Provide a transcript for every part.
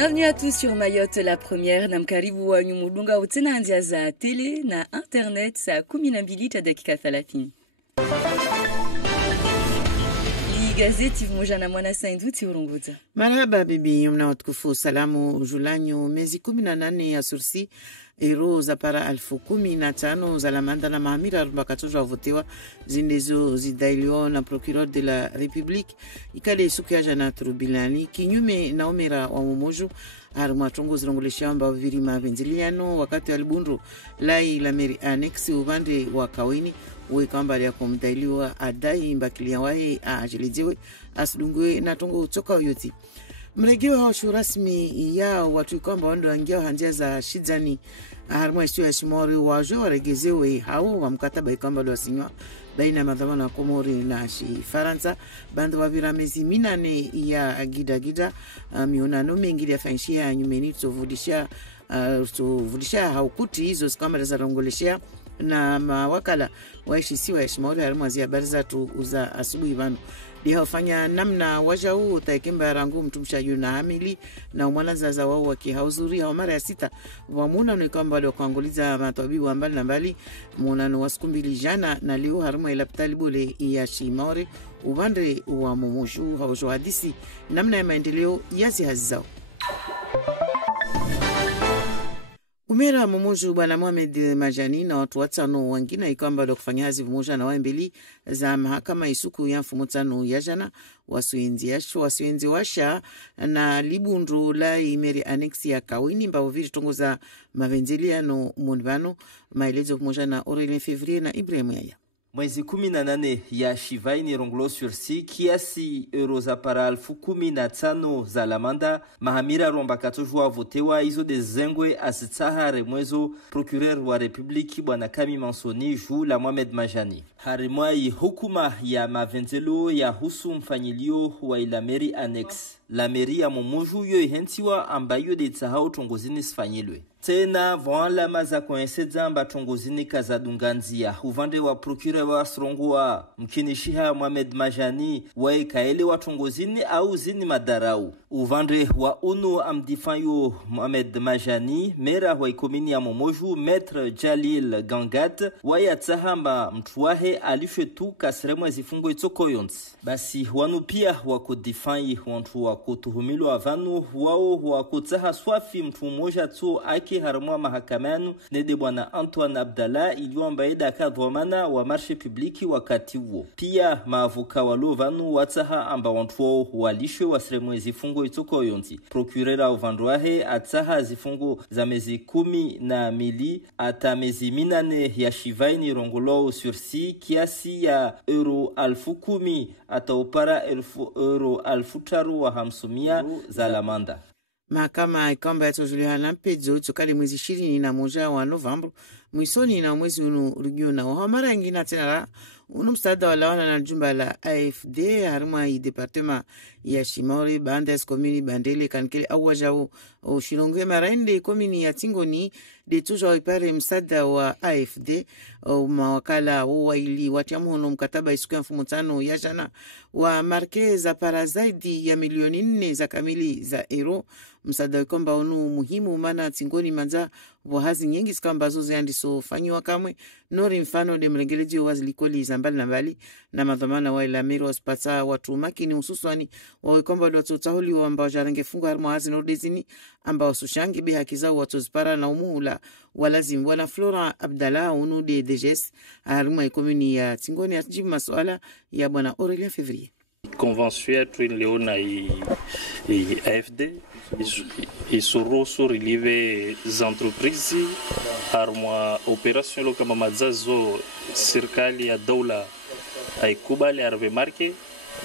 Bienvenue à tous sur Mayotte la première. Namkaribu wa nyumudunga utena andia za tele na internet saa 12 dakika 30. Gazeti pamoja na mwana Sainduti Urunguza. Marhaba bibi mnaotukufu, salamu julanyo miezi 18 ya sursi ero za para 1015 za lamanda na mahamira 44 wavotewa zindezo zidailiwa na procureur de la République ikale suku ya jana turubilani kinyume na omera wa mumoju haruma chungu zirongolesha amba virima venziliano wakati albundu lai la meri annex ubande wa kawini uwe kamba ya kumdailiwa adai mbakilia wae ajiliziwe asidungwe na tongo utoka uyoti. Mregeo haushu rasmi ya watu kwamba wando wangia hanjia za shidani harma istu ya shimori wajo waregezewe hao wa mkataba ikamba lwa sinywa baina madhamana wa Komori na Faransa bando wavira mezi minane ya gida mionano mengi ya fanshia nyumeni tuvudisha haukuti hizo sikamara za rongoleshea na mawakala waishisiwa ya shimori harma zia bariza tu uza asubuhi vanu diha ufanya namna waja huu utaikemba rangu mtumshayu na hamili na umwalaza za wao waki hauzuri hao mara ya sita wamuna nuikamba wale wakuanguliza matawabi wa mbali na mbali munano wa siku mbili jana na leo haruma ilapitali bole ya shimori ubande wa mumushu haujo hadisi namna ya maendeleo yazi hazizao. Umera mumoju bwana Mohamed Majani na watu watano wengine ikamba do kufanya hazi vumoja na wambili za mahakama isuku ya mfumo tano ya jana wasuenzi washa na libundu la imeri annex ya kawini mbao viri tongo za mavenzeliano munvano maelezo vumoja na Aurelien Fevrier na Ibrahim Yaya. Mwezi 18 ya Shivaini Ronglo sursi kiasi euro za para 15,000 za lamanda mahamira romba katujua votewa izo de zengwe asitsahare mwezo procureur wa Republiki bwana Kami Mansoni ju la Mohamed Majani. Harimwai hukuma ya mavenzelo ya husu mfanyilio wa ilameri annex. La meri ya mumoju yo ihentiwa ambayo de tsahao tongozini sfanyilwe. Tena voala maza kwenye amba tongozini kazadunganzia. Uvande wa procureur wa Srongwa mkinishiha Mohamed Majani wa ikaele wa tongozini au zini madarau. Uvande wa unu amdifanyo Mohamed Majani mera wa ikomini ya mumoju Maître Jalil Gangat wa ya tsahamba mtuwahe alifwe tu kasremwe zifungo itoko yonsi. Basi wanu pia wako difanyi wantu wako tuhumilo avanu wao wako tsaha swafi mtu mmoja tu ake harumwa mahakamanu nede bwana Antoine Abdallah iliyo mbaida kadhomana wa marshe publiki wakati huo. Pia maavuka walo vanu watsaha amba wantu wao walishwe wasremwe zifungo itoko yonsi. Procurera uvandwahe atsaha zifungo za mezi 12 ata mezi 8 ya Shivaini Rongolo sursi kiasi ya euro 10,000 ata upara euro 5,500 za lamanda. Mahakama ikamba ya tojuliana mpedzo tukali mwezi 21 wa Novemba mwisoni na mwezi unu rugiona wa mara ingina tena unu mstada walawana na jumba la AFD haruma i departement ya Shimori bandes komini bandele kankele awajao ushilongwe maraende komini ya Tingoni de tuja ipare msada wa AFD mawakala wa ili watiamuhono mkataba isuku ya mfumo tano ya jana wa markeza para zaidi ya milioni 4 za kamili za euro. Msada wikomba unu muhimu mana Tingoni manza wahazi nyengi sikambazo ziandiso fanyiwa kamwe nori mfano de mrengeleji wazilikoli zambali na mbali na madhamana wa ilamiri wasipata watu makini ususwani wawikomba watu utahuli wa ambao jarenge fungu harimo hazi nordezini ambao sushangi be hakizao watu zipara na umuhula walazimu wala Flora Abdallah unu de DGS harimo ikomuni ya Tingoni ya jibu masuala ya bwana Aurelien Fevrier. Convention twin leona i AFD isuru sur live entreprises harmwa operation lo kama mazazo serikali ya dola aikubali arve marke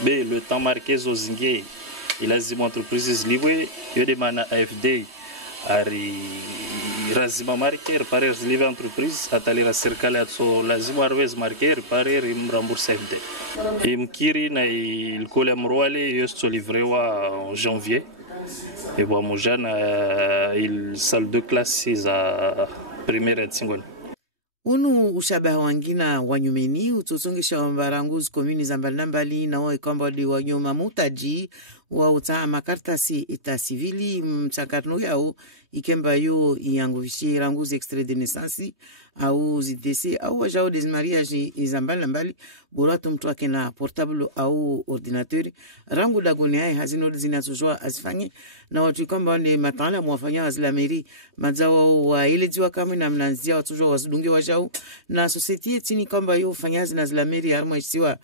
be le temps marqué zo zinge ilazima entreprises liwe yode mana AFD ari razima marke reparer live entreprise atalira serikali atso lazima arvez marke reparer rembourser AFD imkiri na ilkole amroale yosto livrewa en janvier. Et bon, Moujana, il salle de classe, c'est à première et seconde. unu ushabaha wangina wanyumeni utusongesha wambaranguzi komini za mbali na wao kwamba di wanyuma mutaji wa utaa makartasi ita civili mchakatno yao ikemba yo iyanguvishi ranguzi extrait de naissance au zidesi au wajao des mariages izambali boratu mtu wake na portable au ordinateur rangu dagoni hai hazino zinazojwa azifanye na watu kwamba wande matala mwafanya azila meri mazao wa ile jiwa kama na mnanzia watujwa wasudunge wajao na society tini kwamba yo fanyazi na zila meri harma isiwa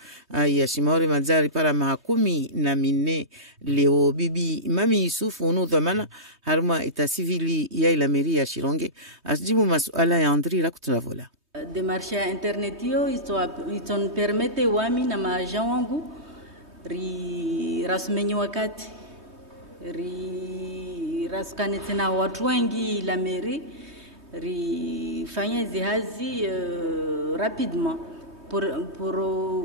ya shimauri mazari para mahakumi na mine leo bibi mami Yusufu unu dhamana harma ita civili ya ila meri ya Shironge asijibu masuala ya Andri la kutunavola. Demarche ya internet yo ito permete wami na maajan wangu rasumenye wakati rasukane tena watu wengi la meri fanya zihazi rapidement pour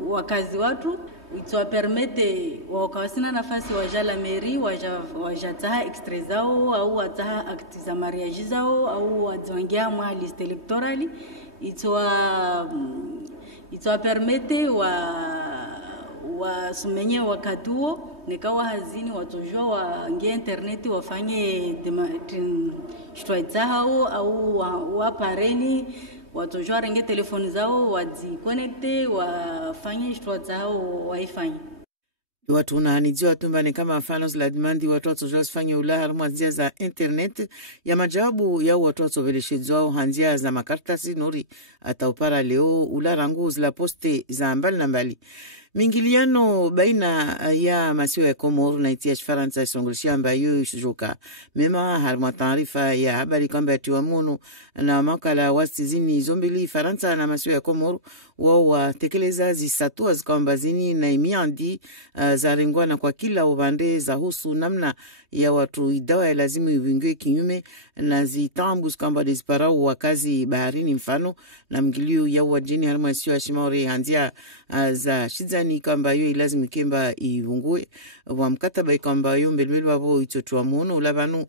wakazi watu ito permete wakawasina nafasi waja la meri waja taha extrait zao au wataha akti za mariage zao au wazwangia mwa liste electorali ito permete wa sumenye wakati huo nikawa hazini watojua waingie internet wafanye shtuaitahao au wapareni watojua renge telefoni zao waziconnecte wafanye shtuaitahao waifanye watu unaanijua tumbani kama mfano la demandi watu watojua sifanye ulaha mwanzia za internet ya majawabu ya watu watobeleshedzwao hanzia za makartasi nori ataupara leo ularangu zila poste za mbali na mbali. Mingiliano baina ya masiwa ya Komoro na iti ya Faransa isongolishia ambayo ishujuka. Mema harma taarifa ya habari kwamba atiwa mono na makala wasizini zombili Faransa na masiwa ya Komoro wao watekeleza zisatua zikamba zini na imiandi za ringwana kwa kila upande za husu namna ya watu idawa ya lazimu iwingue kinyume na zitambu zikamba desiparau wakazi baharini mfano na mgiliu ya wajini harma isiwa ya Shimauri hanzia za shizani kamba yu ilazimu kemba iwungue wa mkataba ikamba yu mbelmelu wabo itotuwa muono ulabanu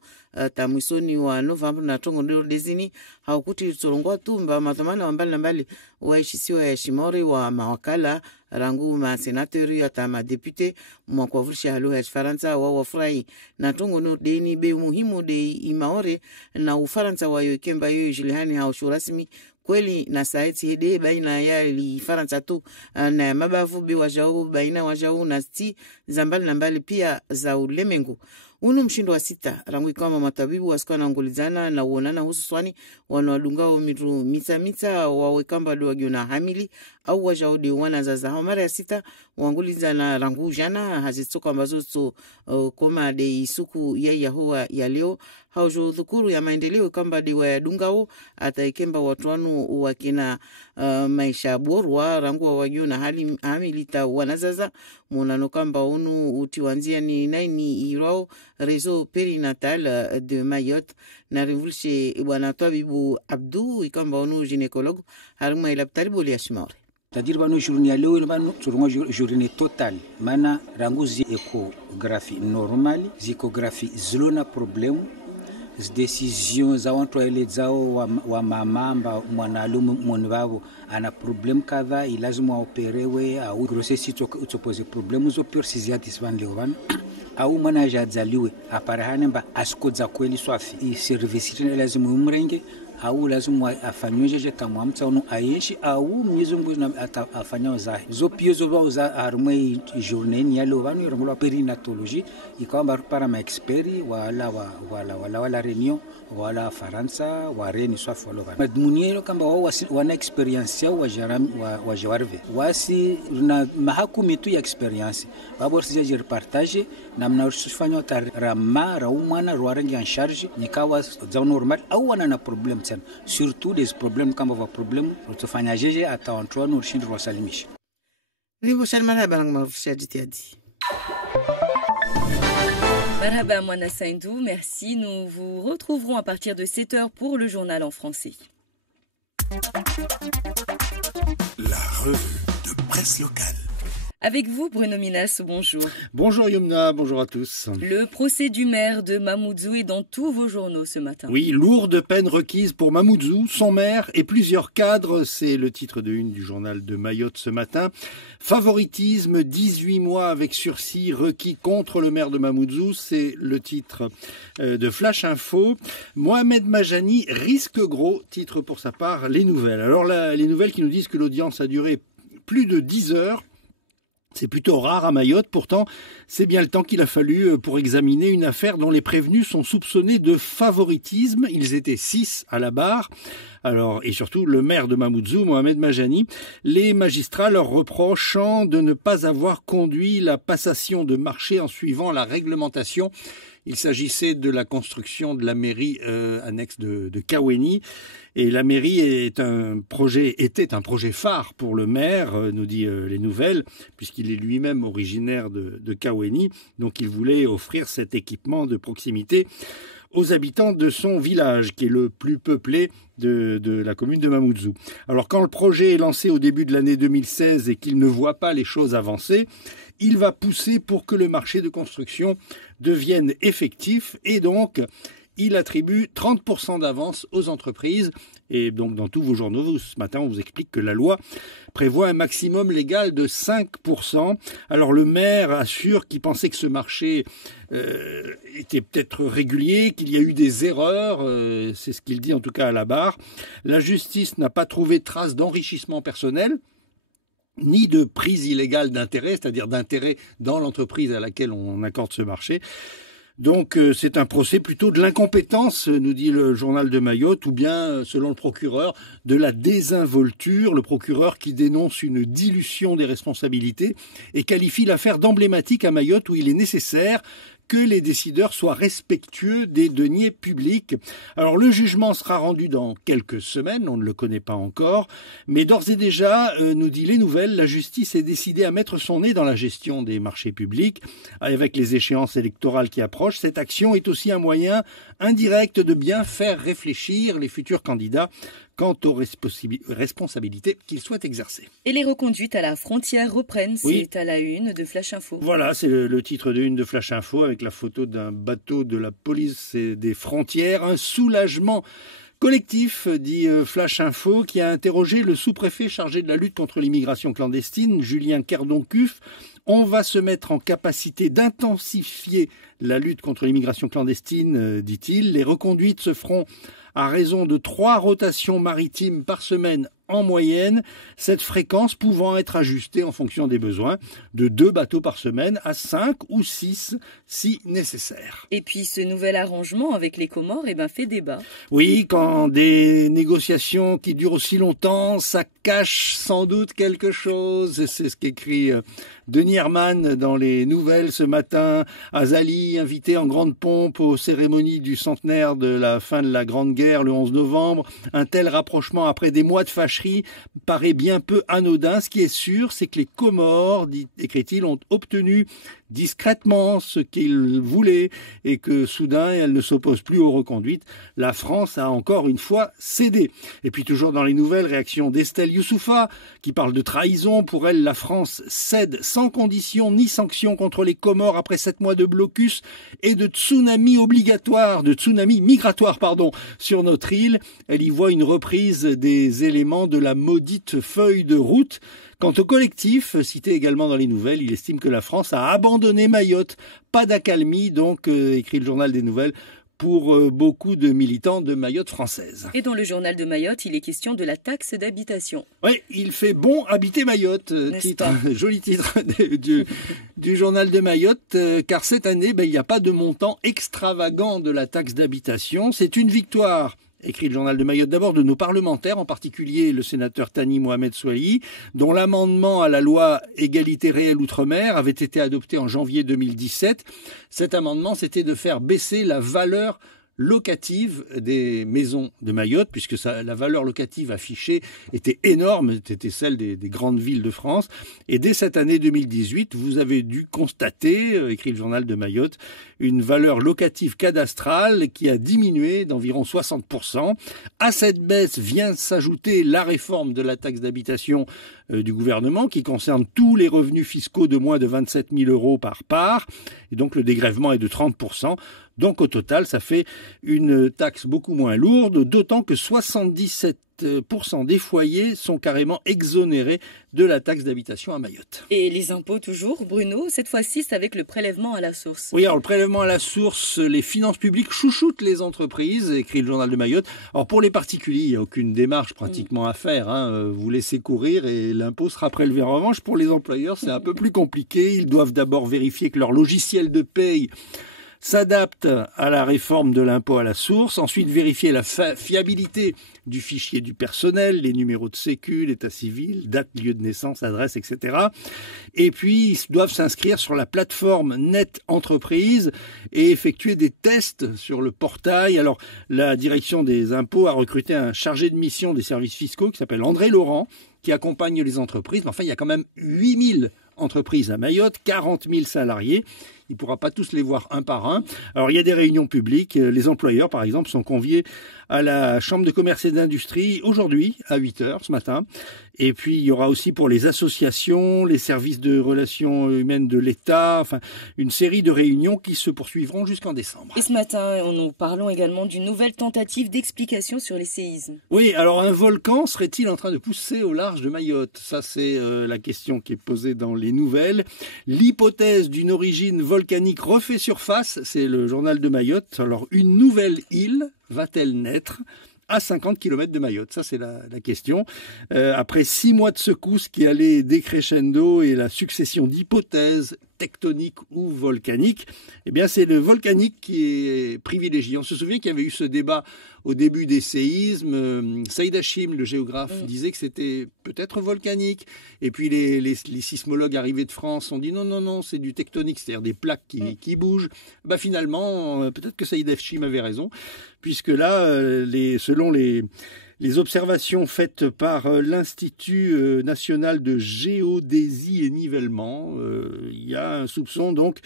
tamwisoni wa November na tongo ndiro dezini haukuti utorongwa tumba matamana wambali na mbali waishisiwa ya Shimauri wa mawakala rangu ma senateri ata ma depute mwakwa vursha halu ya Faransa wa wafurahi na tongo no deni be muhimu de imaore na Ufaransa wa yokemba yu jilihani haushu rasmi kweli na saiti hede baina ya li Faransa tu na mabavu be wajau baina wajau na sti zambali na mbali pia za ulemengu. Unu mshindo wa sita rangu kama matabibu wasikuwa na ngulizana na uonana hususwani wanawadungao miru mita wawekamba duwagiona hamili au wajaudi wana zaza mara ya sita wangulizana rangu jana hazitoka ambazo so koma de isuku ya yahoa ya leo haujo dhukuru ya maendeleo kamba de wayadungao ataikemba watuanu wakina maisha borwa rangu wawagiona hamili ta wanazaza munano kamba unu utiwanzia ni naini irao réseau périnatal de Mayotte na rivulshe bwana Tabibu Abdou ikamba onu gynécologue haruma ila talibu ya Shimauri. C'est-à-dire bano journée ya leo bano turungo journée totale mana ranguzi échographie normale échographie zilona problème décision za watu ile zao wa mamamba mwanalumu mwanwao ana problem kadha ilazima operewe au grossesse utopose problème zo persisiatis van lewan au manager zaliwe aparahane mba asikoza kweli swafi service lazima umrenge au lazima afanyweje kama mtu ayeshi au mnyezungu afanya za zo pio zo za armei journée ya leo vanu rongola perinatologie ikamba para ma expert wala réunion wala Faransa wa reni swafi wala madmunielo kamba wao wana experience yao wa jawarve wasi na mahakumi tu ya experience babo sije reportage na mnafanya taramara umana roarengi en charge nikawa za normal au wana na problem sana surtout des problèmes kama va problème utafanya jeje ata Antoine ushindi wasalimisha libo shalmana bana mafisha jitiadi. Marhaba Mwana Saindou, merci. Nous vous retrouverons à partir de 7h pour le journal en français. La revue de presse locale. Avec vous, Bruno Minas, bonjour. Bonjour Yumna, bonjour à tous. Le procès du maire de Mamoudzou est dans tous vos journaux ce matin. Oui, lourde peine requise pour Mamoudzou, son maire et plusieurs cadres. C'est le titre de une du journal de Mayotte ce matin. Favoritisme, 18 mois avec sursis requis contre le maire de Mamoudzou. C'est le titre de Flash Info. Mohamed Majani risque gros, titre pour sa part, les nouvelles. Alors les nouvelles qui nous disent que l'audience a duré plus de 10 heures. C'est plutôt rare à Mayotte, pourtant c'est bien le temps qu'il a fallu pour examiner une affaire dont les prévenus sont soupçonnés de favoritisme. Ils étaient 6 à la barre. Alors, et surtout le maire de Mamoudzou, Mohamed Majani, les magistrats leur reprochant de ne pas avoir conduit la passation de marché en suivant la réglementation. Il s'agissait de la construction de la mairie annexe de Kaweni. Et la mairie était un projet phare pour le maire, nous dit les nouvelles, puisqu'il est lui-même originaire de Kaweni. Donc il voulait offrir cet équipement de proximité aux habitants de son village, qui est le plus peuplé de la commune de Mamoudzou. Alors quand le projet est lancé au début de l'année 2016 et qu'il ne voit pas les choses avancer, il va pousser pour que le marché de construction devienne effectif et donc il attribue 30% d'avance aux entreprises. Et donc dans tous vos journaux, ce matin, on vous explique que la loi prévoit un maximum légal de 5%. Alors le maire assure qu'il pensait que ce marché était peut-être régulier, qu'il y a eu des erreurs, c'est ce qu'il dit en tout cas à la barre. La justice n'a pas trouvé trace d'enrichissement personnel, ni de prise illégale d'intérêt, c'est-à-dire d'intérêt dans l'entreprise à laquelle on accorde ce marché. Donc c'est un procès plutôt de l'incompétence, nous dit le journal de Mayotte, ou bien, selon le procureur, de la désinvolture, le procureur qui dénonce une dilution des responsabilités et qualifie l'affaire d'emblématique à Mayotte où il est nécessaire que les décideurs soient respectueux des deniers publics. Alors le jugement sera rendu dans quelques semaines, on ne le connaît pas encore, mais d'ores et déjà, nous dit les nouvelles, la justice est décidée à mettre son nez dans la gestion des marchés publics. Avec les échéances électorales qui approchent, cette action est aussi un moyen indirect de bien faire réfléchir les futurs candidats quant aux responsabilités qu'ils souhaitent exercer. Et les reconduites à la frontière reprennent, c'est à la une de Flash Info. Voilà, c'est le titre de une de Flash Info avec la photo d'un bateau de la police et des frontières. Un soulagement collectif, dit Flash Info, qui a interrogé le sous-préfet chargé de la lutte contre l'immigration clandestine, Julien Kerdon-Cuff. On va se mettre en capacité d'intensifier la lutte contre l'immigration clandestine, dit-il. Les reconduites se feront à raison de 3 rotations maritimes par semaine en moyenne, cette fréquence pouvant être ajustée en fonction des besoins, de 2 bateaux par semaine à 5 ou 6 si nécessaire. Et puis ce nouvel arrangement avec les Comores fait débat. Oui, quand des négociations qui durent aussi longtemps, ça cache sans doute quelque chose. C'est ce qu'écrit Denis Herman dans les nouvelles ce matin. Azali, invité en grande pompe aux cérémonies du centenaire de la fin de la Grande Guerre le 11 novembre. Un tel rapprochement après des mois de fâcherie paraît bien peu anodin. Ce qui est sûr, c'est que les Comores, écrit-il, ont obtenu discrètement ce qu'ils voulaient et que soudain elle ne s'oppose plus aux reconduites. La France a encore une fois cédé. Et puis toujours dans les nouvelles, réaction d'Estelle Youssoufa qui parle de trahison. Pour elle, la France cède sans condition ni sanction contre les Comores après 7 mois de blocus et de tsunami migratoire sur notre île. Elle y voit une reprise des éléments de la maudite feuille de route. Quant au collectif, cité également dans les nouvelles, il estime que la France a abandonné Mayotte. Pas d'accalmie, donc, écrit le journal des nouvelles, pour beaucoup de militants de Mayotte française. Et dans le journal de Mayotte, il est question de la taxe d'habitation. Oui, il fait bon habiter Mayotte, joli titre du journal de Mayotte, car cette année, il n'y a pas de montant extravagant de la taxe d'habitation. C'est une victoire, écrit le journal de Mayotte, d'abord de nos parlementaires, en particulier le sénateur Tani Mohamed Souayi, dont l'amendement à la loi égalité réelle outre-mer avait été adopté en janvier 2017. Cet amendement, c'était de faire baisser la valeur locative des maisons de Mayotte, puisque la valeur locative affichée était énorme, c'était celle des grandes villes de France. Et dès cette année 2018, vous avez dû constater, écrit le journal de Mayotte, une valeur locative cadastrale qui a diminué d'environ 60%. À cette baisse vient s'ajouter la réforme de la taxe d'habitation du gouvernement qui concerne tous les revenus fiscaux de moins de 27 000 euros par part. Et donc le dégrèvement est de 30%. Donc au total, ça fait une taxe beaucoup moins lourde, d'autant que 77% des foyers sont carrément exonérés de la taxe d'habitation à Mayotte. Et les impôts toujours, Bruno, cette fois-ci c'est avec le prélèvement à la source. Oui, alors le prélèvement à la source, les finances publiques chouchoutent les entreprises, écrit le journal de Mayotte. Alors pour les particuliers, il n'y a aucune démarche pratiquement à faire, hein. Vous laissez courir et l'impôt sera prélevé. En revanche, pour les employeurs, c'est un peu plus compliqué. Ils doivent d'abord vérifier que leur logiciel de paye s'adapte à la réforme de l'impôt à la source, ensuite vérifier la fiabilité du fichier du personnel, les numéros de sécu, l'état civil, date, lieu de naissance, adresse, etc. Et puis, ils doivent s'inscrire sur la plateforme Net Entreprise et effectuer des tests sur le portail. Alors, la direction des impôts a recruté un chargé de mission des services fiscaux qui s'appelle André Laurent, qui accompagne les entreprises. Mais enfin, il y a quand même 8000 entreprises à Mayotte, 40 000 salariés. Il ne pourra pas tous les voir un par un. Alors, il y a des réunions publiques. Les employeurs, par exemple, sont conviés à la Chambre de commerce et d'industrie aujourd'hui, à 8h ce matin. Et puis, il y aura aussi pour les associations, les services de relations humaines de l'État, enfin, une série de réunions qui se poursuivront jusqu'en décembre. Et ce matin, nous parlons également d'une nouvelle tentative d'explication sur les séismes. Oui, alors un volcan serait-il en train de pousser au large de Mayotte? Ça, c'est la question qui est posée dans les nouvelles. L'hypothèse d'une origine volcanique refait surface, c'est le journal de Mayotte. Alors, une nouvelle île va-t-elle naître à 50 km de Mayotte? Ça, c'est la question. Après 6 mois de secousses qui allaient décrescendo et la succession d'hypothèses tectoniques ou volcaniques, eh bien, c'est le volcanique qui est privilégié. On se souvient qu'il y avait eu ce débat au début des séismes. Saïd Hachim, le géographe, disait que c'était peut-être volcanique. Et puis, les sismologues arrivés de France ont dit non, c'est du tectonique, c'est-à-dire des plaques qui bougent. Bah, finalement, peut-être que Saïd Hachim avait raison, puisque là, selon les observations faites par l'Institut national de géodésie et nivellement, il y a un soupçon donc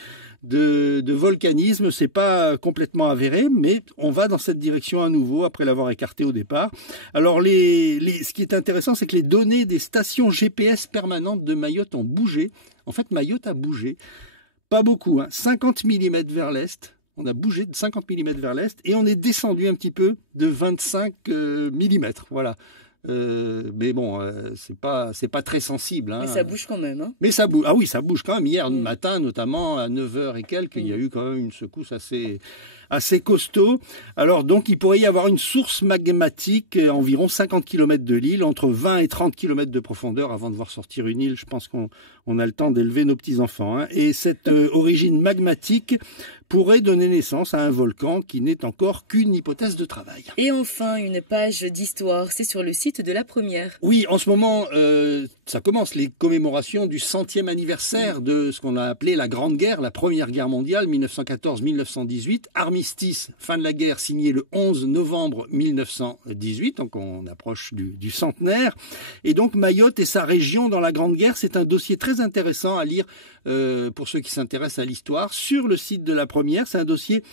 de volcanisme. C'est pas complètement avéré, mais on va dans cette direction à nouveau après l'avoir écarté au départ. Alors ce qui est intéressant, c'est que les données des stations GPS permanentes de Mayotte ont bougé. En fait, Mayotte a bougé, pas beaucoup, 50 mm vers l'est. On a bougé de 50 mm vers l'est et on est descendu un petit peu de 25 mm. Voilà. Mais bon, c'est pas très sensible. Mais ça bouge quand même. Hein. Mais ça bouge. Ah oui, ça bouge quand même. Hier matin, notamment à 9h et quelques, il y a eu quand même une secousse assez costaud. Alors donc, il pourrait y avoir une source magmatique à environ 50 km de l'île, entre 20 et 30 km de profondeur avant de voir sortir une île. Je pense qu'on a le temps d'élever nos petits-enfants. Hein. Et cette origine magmatique pourrait donner naissance à un volcan qui n'est encore qu'une hypothèse de travail. Et enfin, une page d'histoire, c'est sur le site de la Première. Oui, en ce moment, ça commence les commémorations du 100e anniversaire de ce qu'on a appelé la Grande Guerre, la Première Guerre mondiale, 1914-1918. Armistice, fin de la guerre, signé le 11 novembre 1918, donc on approche du centenaire. Et donc Mayotte et sa région dans la Grande Guerre, c'est un dossier très intéressant à lire pour ceux qui s'intéressent à l'histoire sur le site de la Première. C'est un dossier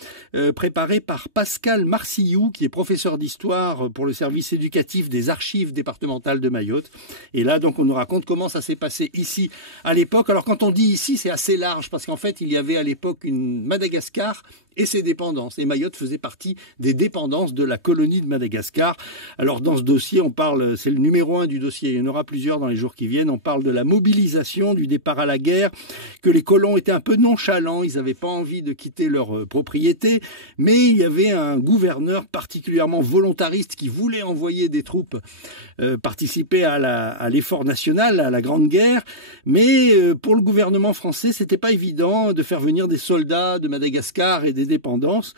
préparé par Pascal Marcillou, qui est professeur d'histoire pour le service éducatif des archives départementales de Mayotte. Et là, donc, on nous raconte comment ça s'est passé ici à l'époque. Alors, quand on dit ici, c'est assez large, parce qu'en fait, il y avait à l'époque une Madagascar et ses dépendances. Et Mayotte faisait partie des dépendances de la colonie de Madagascar. Alors, dans ce dossier, on parle, c'est le numéro 1 du dossier, il y en aura plusieurs dans les jours qui viennent, on parle de la mobilisation, du départ à la guerre, que les colons étaient un peu nonchalants, ils n'avaient pas envie de quitter leur propriété, mais il y avait un gouverneur particulièrement volontariste qui voulait envoyer des troupes participer à l'effort national, à la Grande Guerre, mais pour le gouvernement français, c'était pas évident de faire venir des soldats de Madagascar et des dépendances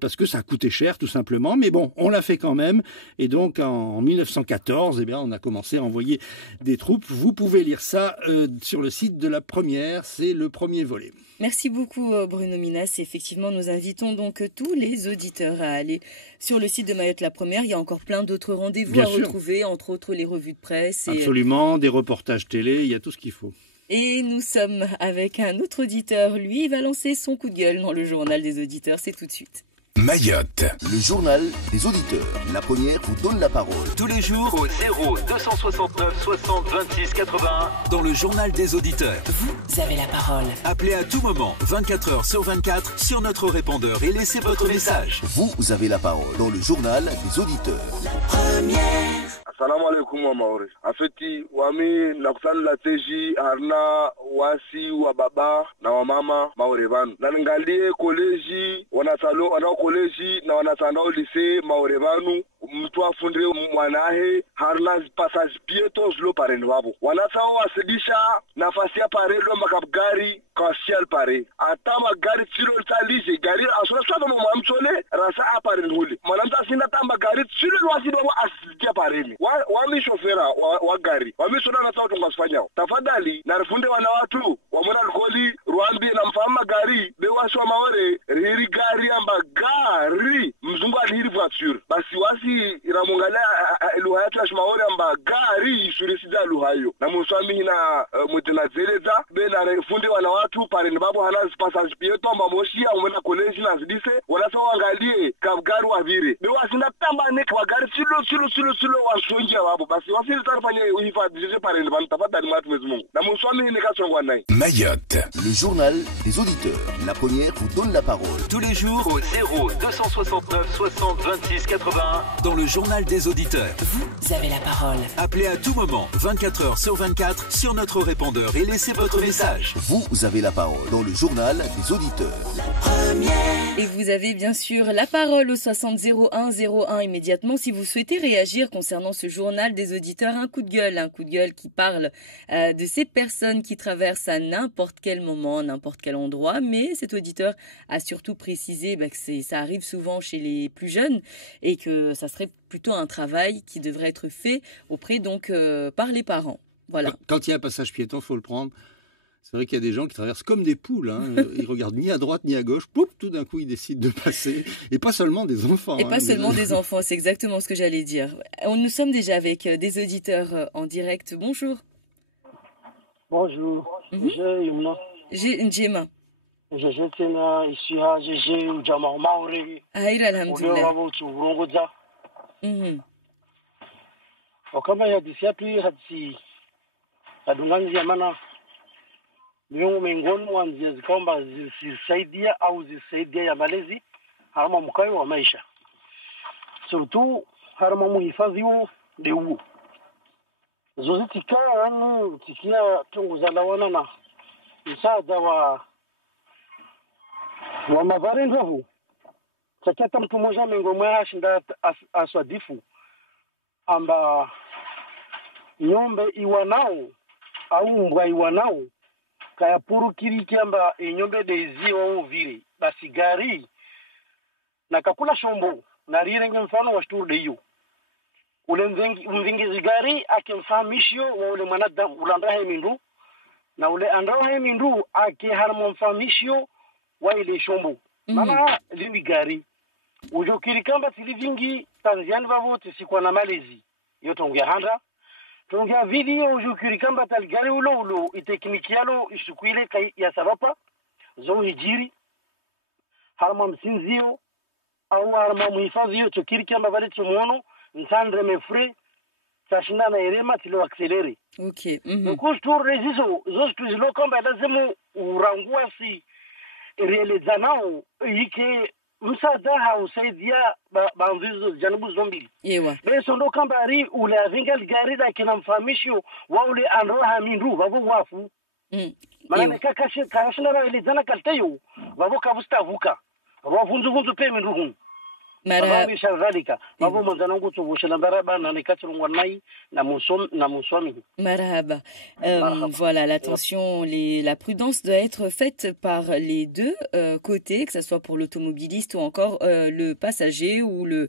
parce que ça coûtait cher tout simplement. Mais bon, on l'a fait quand même. Et donc en 1914, eh bien, on a commencé à envoyer des troupes. Vous pouvez lire ça sur le site de la première. C'est le premier volet. Merci beaucoup Bruno Minas. Effectivement, nous invitons donc tous les auditeurs à aller sur le site de Mayotte la Première. Il y a encore plein d'autres rendez-vous à retrouver, entre autres les revues de presse. Absolument, des reportages télé, il y a tout ce qu'il faut. Et nous sommes avec un autre auditeur. Lui, il va lancer son coup de gueule dans le journal des auditeurs. C'est tout de suite. Mayotte, le journal des auditeurs. La première vous donne la parole. Tous les jours au 0269 60 26 81 dans le journal des auditeurs. Vous avez la parole. Appelez à tout moment, 24 heures sur 24, sur notre répondeur et laissez votre message. Vous avez la parole dans le journal des auditeurs. La première. Assalamu alaikum wa maori. Afeti wami nakusana la teji harna wasi wa baba na wa mama maori banu. Na ngalie koleji wanasalo wana koleji na wanasanda lise maori banu. Mtu afundire mwanahe harna passage piéton zlo pareni wabo. Wanasao wasidisha nafasi ya parelo makabgari kasial pare. Ata magari tsilo talije gari asura sabe mo mamchole rasa apareni huli. Mwanamta sinda tamba gari tsilo wasido wa asikia pareni. Wami shofera wa gari wami sona na sauti ngasifanyao tafadhali narifunde wana watu wamona alkoli ruambi na mfahamu gari bewaswa maore riri gari amba gari mzungu alihiri voiture basi wasi iramungala luhaya trash maore amba gari isurisida luhayo na muswami na mutena zeleza be na rifunde wana watu pare babo hana passage piéton amba moshia umena college na zidise wala so angalie kabgari wa vire bewasi na tamba nek wa gari silo wasonja wabo basi wasili tarifanye uhifadhi parende banu tafadhali mwatu Mwenyezi Mungu na muswami ni kasongwa naye. Mayotte, le journal des auditeurs. La première vous donne la parole. Tous les jours au 0269 60 26 81 dans le journal des auditeurs. Vous avez la parole. Appelez à tout moment, 24 heures sur 24, sur notre répondeur et laissez votre message. Vous avez la parole dans le journal des auditeurs. La première. Et vous avez bien sûr la parole au 60 01 01 immédiatement si vous souhaitez réagir concernant ce journal des auditeurs. Un coup de gueule qui parle de ces personnes qui traversent à n'importe quel moment, n'importe quel endroit. Mais cet auditeur a surtout précisé que ça arrive souvent chez les plus jeunes et que ça serait plutôt un travail qui devrait être fait auprès donc par les parents. Voilà. Quand il y a un passage piéton, il faut le prendre. C'est vrai qu'il y a des gens qui traversent comme des poules. Hein. Ils regardent ni à droite ni à gauche. Poup, tout d'un coup, ils décident de passer. Et pas seulement des enfants. Et pas seulement des enfants, c'est exactement ce que j'allais dire. Nous sommes déjà avec des auditeurs en direct. Bonjour. Bonjour. J'ai Njema. Je tena isia jeje ujama maori. Aira alhamdulillah. Wabo turongoza. Okama ya disiatu hadi adunganzi ya mana miongoni mwa njia zikomba zisaidia au zisaidia ya malezi harama mkayo wa maisha. Surtout harama muhifadhi huo ndio zozitika anu tikia tunguza lawana na msaada wa mavarendo huu chakata mtu mmoja mengomwa ashinda aswadifu amba nyombe iwanao au mbwa iwanao kaya puru kiri kiamba inyombe dezi wa uviri basi gari na kakula shombo na rirenge mfano wa shturu deyo ule mvingizi gari akimfahamisho wa ule mwanadamu ulandahe mindu na ule andahe mindu akiharmo mfahamisho wa ile shombo mama limi gari ujokiri kamba silivingi tanziani vavote sikuwa na malezi yoto ongea handa tungia video ujukiri kamba taligari ulo iteknikialo isukuile ya sabapa zo hijiri harma msinzio au harma muhifadhi chokiri kamba vale tumuono nsandre mefre tashinda na erema tilo accelere okay kustur rezizo zo stuzilo kamba lazima urangua si realiza nao yike msaada hausaidia baanzizo janibu zombili yewa beso ndo kamba ri ule avinga gari da kina mfahamisho wa ule androha mindu babo wafu maana kakashina na ile zana kalteyo babo kabusta vuka wafunzu pe mindu Marhaba. Voilà, l'attention, la prudence doit être faite par les deux côtés, que ce soit pour l'automobiliste ou encore le passager ou le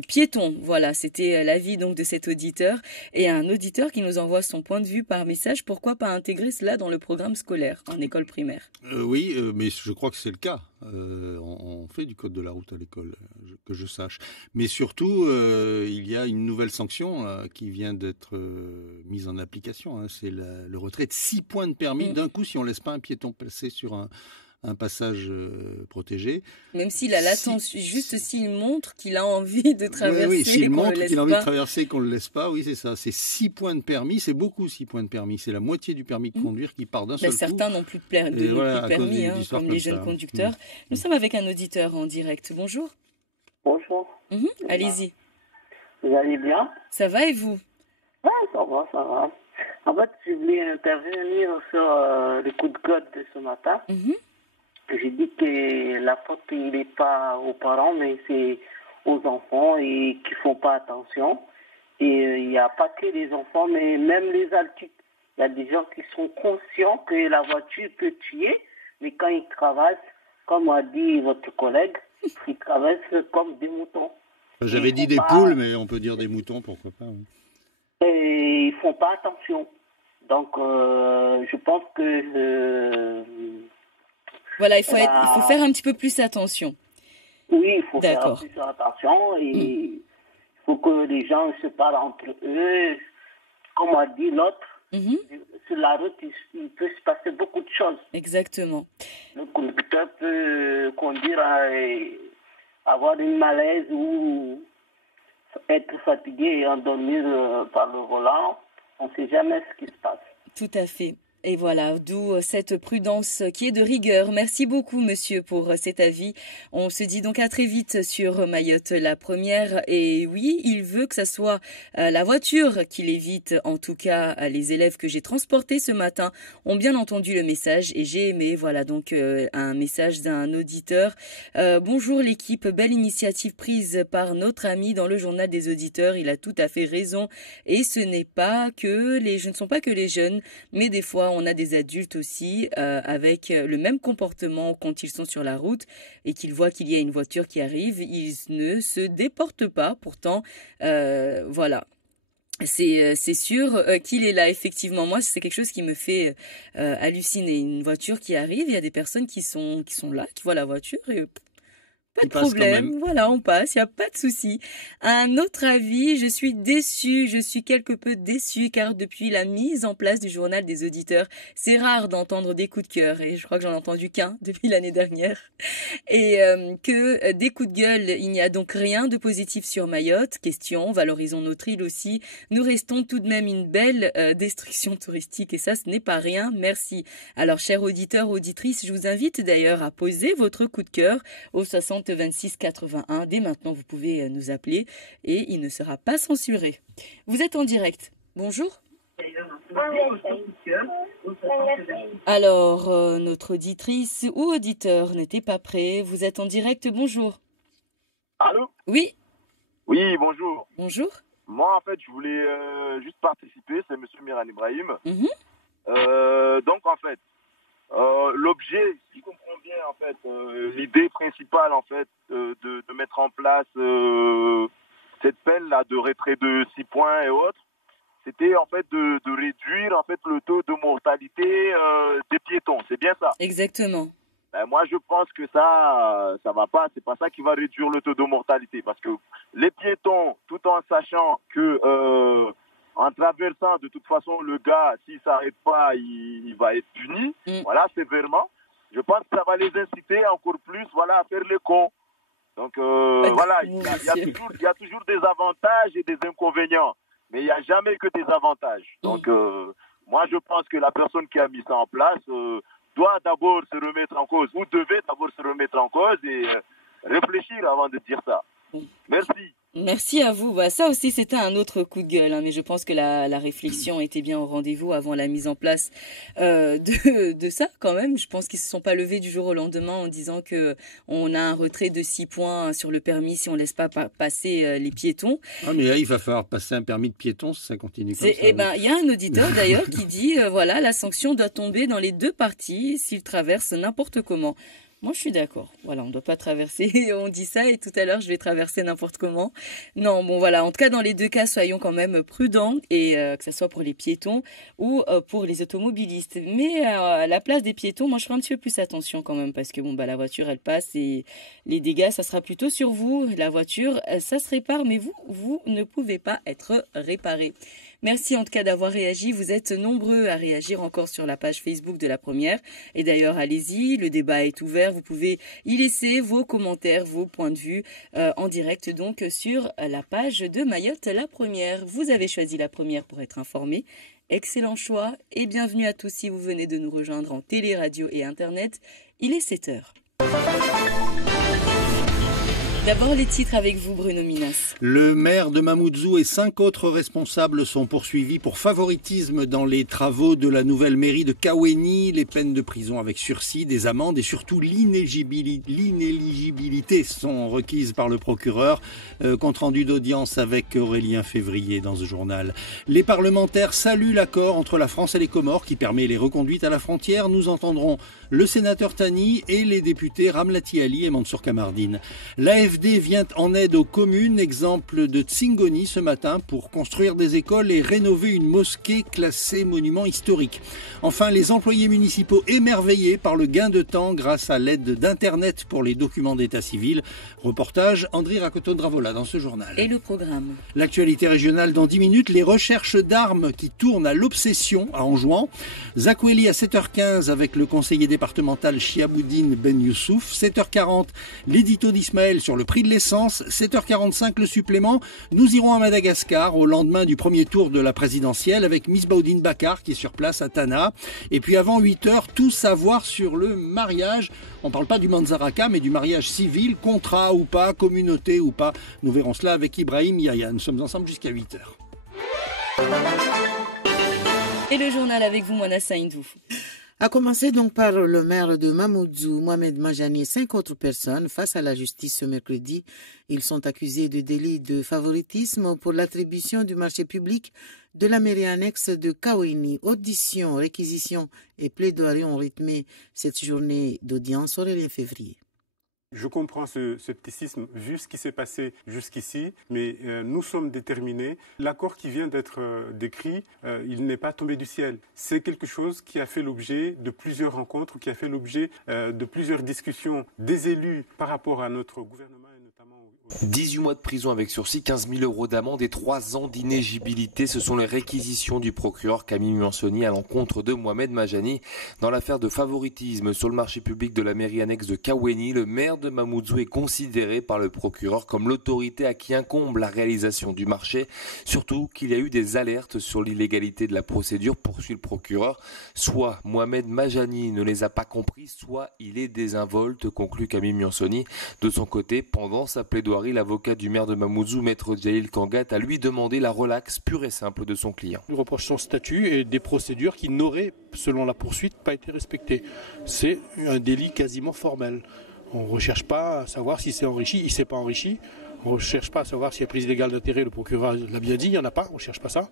piéton. Voilà, c'était l'avis donc de cet auditeur. Et un auditeur qui nous envoie son point de vue par message. Pourquoi pas intégrer cela dans le programme scolaire en école primaire? Oui, mais je crois que c'est le cas. On fait du code de la route à l'école, que je sache. Mais surtout, il y a une nouvelle sanction qui vient d'être mise en application. Hein. C'est le retrait de 6 points de permis d'un coup si on ne laisse pas un piéton passer sur un passage protégé. Même s'il a l'attention, juste s'il montre qu'il a envie de traverser, oui, s'il montre qu'il a envie pas. de traverser et qu'on ne le laisse pas, oui, c'est ça. C'est 6 points de permis, c'est beaucoup 6 points de permis. C'est la moitié du permis de conduire qui part d'un seul coup. Certains n'ont plus de permis, comme les jeunes conducteurs. Nous sommes avec un auditeur en direct. Bonjour. Bonjour. Allez-y. Vous allez bien? Ça va et vous? Oui, ça va. En fait, je voulais intervenir sur le coup de gueule de ce matin. J'ai dit que la faute, il n'est pas aux parents, mais c'est aux enfants et qui ne font pas attention. Et il n'y a pas que les enfants, mais même les adultes. Il y a des gens qui sont conscients que la voiture peut tuer, mais quand ils traversent, comme a dit votre collègue, ils traversent comme des moutons. J'avais dit des poules, mais on peut dire des moutons, pourquoi pas. Oui. Et ils ne font pas attention. Donc, je pense que... voilà, il faut faire un petit peu plus attention. Oui, il faut faire plus attention et il faut que les gens se parlent entre eux. Comme a dit l'autre, sur la route, il peut se passer beaucoup de choses. Exactement. Le conducteur peut conduire et avoir une malaise ou être fatigué et endormir par le volant. On ne sait jamais ce qui se passe. Tout à fait. Et voilà, d'où cette prudence qui est de rigueur. Merci beaucoup, monsieur, pour cet avis. On se dit donc à très vite sur Mayotte la première. Et oui, il veut que ça soit la voiture qui l'évite. En tout cas, les élèves que j'ai transportés ce matin ont bien entendu le message et j'ai aimé. Voilà donc un message d'un auditeur. Bonjour l'équipe, belle initiative prise par notre ami dans le journal des auditeurs. Il a tout à fait raison. Et ce ne sont pas que les jeunes, mais des fois, on a des adultes aussi avec le même comportement quand ils sont sur la route et qu'ils voient qu'il y a une voiture qui arrive, ils ne se déportent pas. Pourtant, voilà. C'est sûr qu'il est là, effectivement. Moi, c'est quelque chose qui me fait halluciner. Une voiture qui arrive, il y a des personnes qui sont là, qui voient la voiture et... pas de problème, voilà, on passe, il n'y a pas de souci. Un autre avis, je suis quelque peu déçue car depuis la mise en place du journal des auditeurs, c'est rare d'entendre des coups de cœur et je crois que j'en ai entendu qu'un depuis l'année dernière. Et que des coups de gueule, il n'y a donc rien de positif sur Mayotte. Question, valorisons notre île aussi. Nous restons tout de même une belle destruction touristique et ça, ce n'est pas rien, merci. Alors, chers auditeurs, auditrices, je vous invite d'ailleurs à poser votre coup de cœur au 60 26 81. Dès maintenant, vous pouvez nous appeler et il ne sera pas censuré. Vous êtes en direct. Bonjour. Alors, notre auditrice ou auditeur n'était pas prêt. Vous êtes en direct. Bonjour. Allô? Oui. Oui, bonjour. Bonjour. Moi, en fait, je voulais juste participer. C'est M. Miran Ibrahim. Donc, en fait, l'objet, si je comprends bien, en fait, l'idée principale, en fait, de mettre en place cette peine-là de retrait de 6 points et autres, c'était en fait de réduire en fait le taux de mortalité des piétons. C'est bien ça? Exactement. Ben, moi, je pense que ça va pas. C'est pas ça qui va réduire le taux de mortalité, parce que les piétons, tout en sachant que en traversant, de toute façon, le gars, s'il s'arrête pas, il va être puni, voilà, sévèrement. Je pense que ça va les inciter encore plus, voilà, à faire les cons. Donc, voilà, il y a toujours des avantages et des inconvénients, mais il n'y a jamais que des avantages. Donc, moi, je pense que la personne qui a mis ça en place doit d'abord se remettre en cause, ou devait d'abord se remettre en cause et réfléchir avant de dire ça. Merci. Merci à vous. Bah, ça aussi, c'était un autre coup de gueule, hein, mais je pense que la réflexion était bien au rendez-vous avant la mise en place de ça quand même. Je pense qu'ils se sont pas levés du jour au lendemain en disant que on a un retrait de 6 points sur le permis si on laisse pas passer les piétons. Ah, mais là, il va falloir passer un permis de piéton si ça continue comme ça. Eh ben, il y a un auditeur d'ailleurs qui dit voilà, la sanction doit tomber dans les deux parties s'il traverse n'importe comment. Moi, je suis d'accord. Voilà, on ne doit pas traverser. On dit ça et tout à l'heure, je vais traverser n'importe comment. Non, bon, voilà. En tout cas, dans les deux cas, soyons quand même prudents et que ce soit pour les piétons ou pour les automobilistes. Mais à la place des piétons, moi, je ferai un petit peu plus attention quand même parce que bon, bah, la voiture, elle passe et les dégâts, ça sera plutôt sur vous. La voiture, ça se répare, mais vous ne pouvez pas être réparé. Merci en tout cas d'avoir réagi. Vous êtes nombreux à réagir encore sur la page Facebook de la première. Et d'ailleurs, allez-y, le débat est ouvert. Vous pouvez y laisser vos commentaires, vos points de vue en direct donc sur la page de Mayotte la première. Vous avez choisi la première pour être informé. Excellent choix et bienvenue à tous si vous venez de nous rejoindre en télé, radio et internet. Il est 7h. D'abord les titres avec vous Bruno Minas. Le maire de Mamoudzou et 5 autres responsables sont poursuivis pour favoritisme dans les travaux de la nouvelle mairie de Kaweni. Les peines de prison avec sursis, des amendes et surtout l'inéligibilité sont requises par le procureur. Compte rendu d'audience avec Aurélien Février dans ce journal. Les parlementaires saluent l'accord entre la France et les Comores qui permet les reconduites à la frontière. Nous entendrons le sénateur Tani et les députés Ramlati Ali et Mansour Kamardine. L'AFD vient en aide aux communes, exemple de Tsingoni ce matin, pour construire des écoles et rénover une mosquée classée monument historique. Enfin, les employés municipaux émerveillés par le gain de temps grâce à l'aide d'Internet pour les documents d'état civil. Reportage André Rakoto-Dravola dans ce journal. Et le programme. L'actualité régionale dans 10 minutes, les recherches d'armes qui tournent à l'obsession à Anjouan. Zakweli à 7h15 avec le conseiller départemental Chiaboudine Ben Youssouf. 7h40, l'édito d'Ismaël sur le prix de l'essence. 7h45, le supplément. Nous irons à Madagascar au lendemain du premier tour de la présidentielle avec Misbaoudine Bakar qui est sur place à Tana. Et puis avant 8h, tout savoir sur le mariage. On ne parle pas du Manzaraka, mais du mariage civil, contrat ou pas, communauté ou pas. Nous verrons cela avec Ibrahim Yahya. Nous sommes ensemble jusqu'à 8h. Et le journal avec vous, Mona Saïndou. A commencer donc par le maire de Mamoudzou, Mohamed Majani, et 5 autres personnes face à la justice ce mercredi. Ils sont accusés de délit de favoritisme pour l'attribution du marché public de la mairie annexe de Kaweni. Audition, réquisition et plaidoirie ont rythmé cette journée d'audience Aurélien Février. Je comprends ce scepticisme vu ce qui s'est passé jusqu'ici, mais nous sommes déterminés. L'accord qui vient d'être décrit, il n'est pas tombé du ciel. C'est quelque chose qui a fait l'objet de plusieurs rencontres, qui a fait l'objet de plusieurs discussions des élus par rapport à notre gouvernement. 18 mois de prison avec sursis, 15 000 euros d'amende et 3 ans d'inéligibilité. Ce sont les réquisitions du procureur Camille Miansoni à l'encontre de Mohamed Majani. Dans l'affaire de favoritisme sur le marché public de la mairie annexe de Kaweni, le maire de Mamoudzou est considéré par le procureur comme l'autorité à qui incombe la réalisation du marché. Surtout qu'il y a eu des alertes sur l'illégalité de la procédure, poursuit le procureur. Soit Mohamed Majani ne les a pas compris, soit il est désinvolte, conclut Camille Miansoni. De son côté, pendant sa plaidoirie, l'avocat du maire de Mamoudzou, maître Djaïl Kangat, a lui demandé la relaxe pure et simple de son client. Il reproche son statut et des procédures qui n'auraient, selon la poursuite, pas été respectées. C'est un délit quasiment formel. On ne recherche pas à savoir si c'est enrichi, il ne s'est pas enrichi. On ne recherche pas à savoir s'il y a prise illégale d'intérêt, le procureur l'a bien dit, il n'y en a pas, on ne cherche pas ça.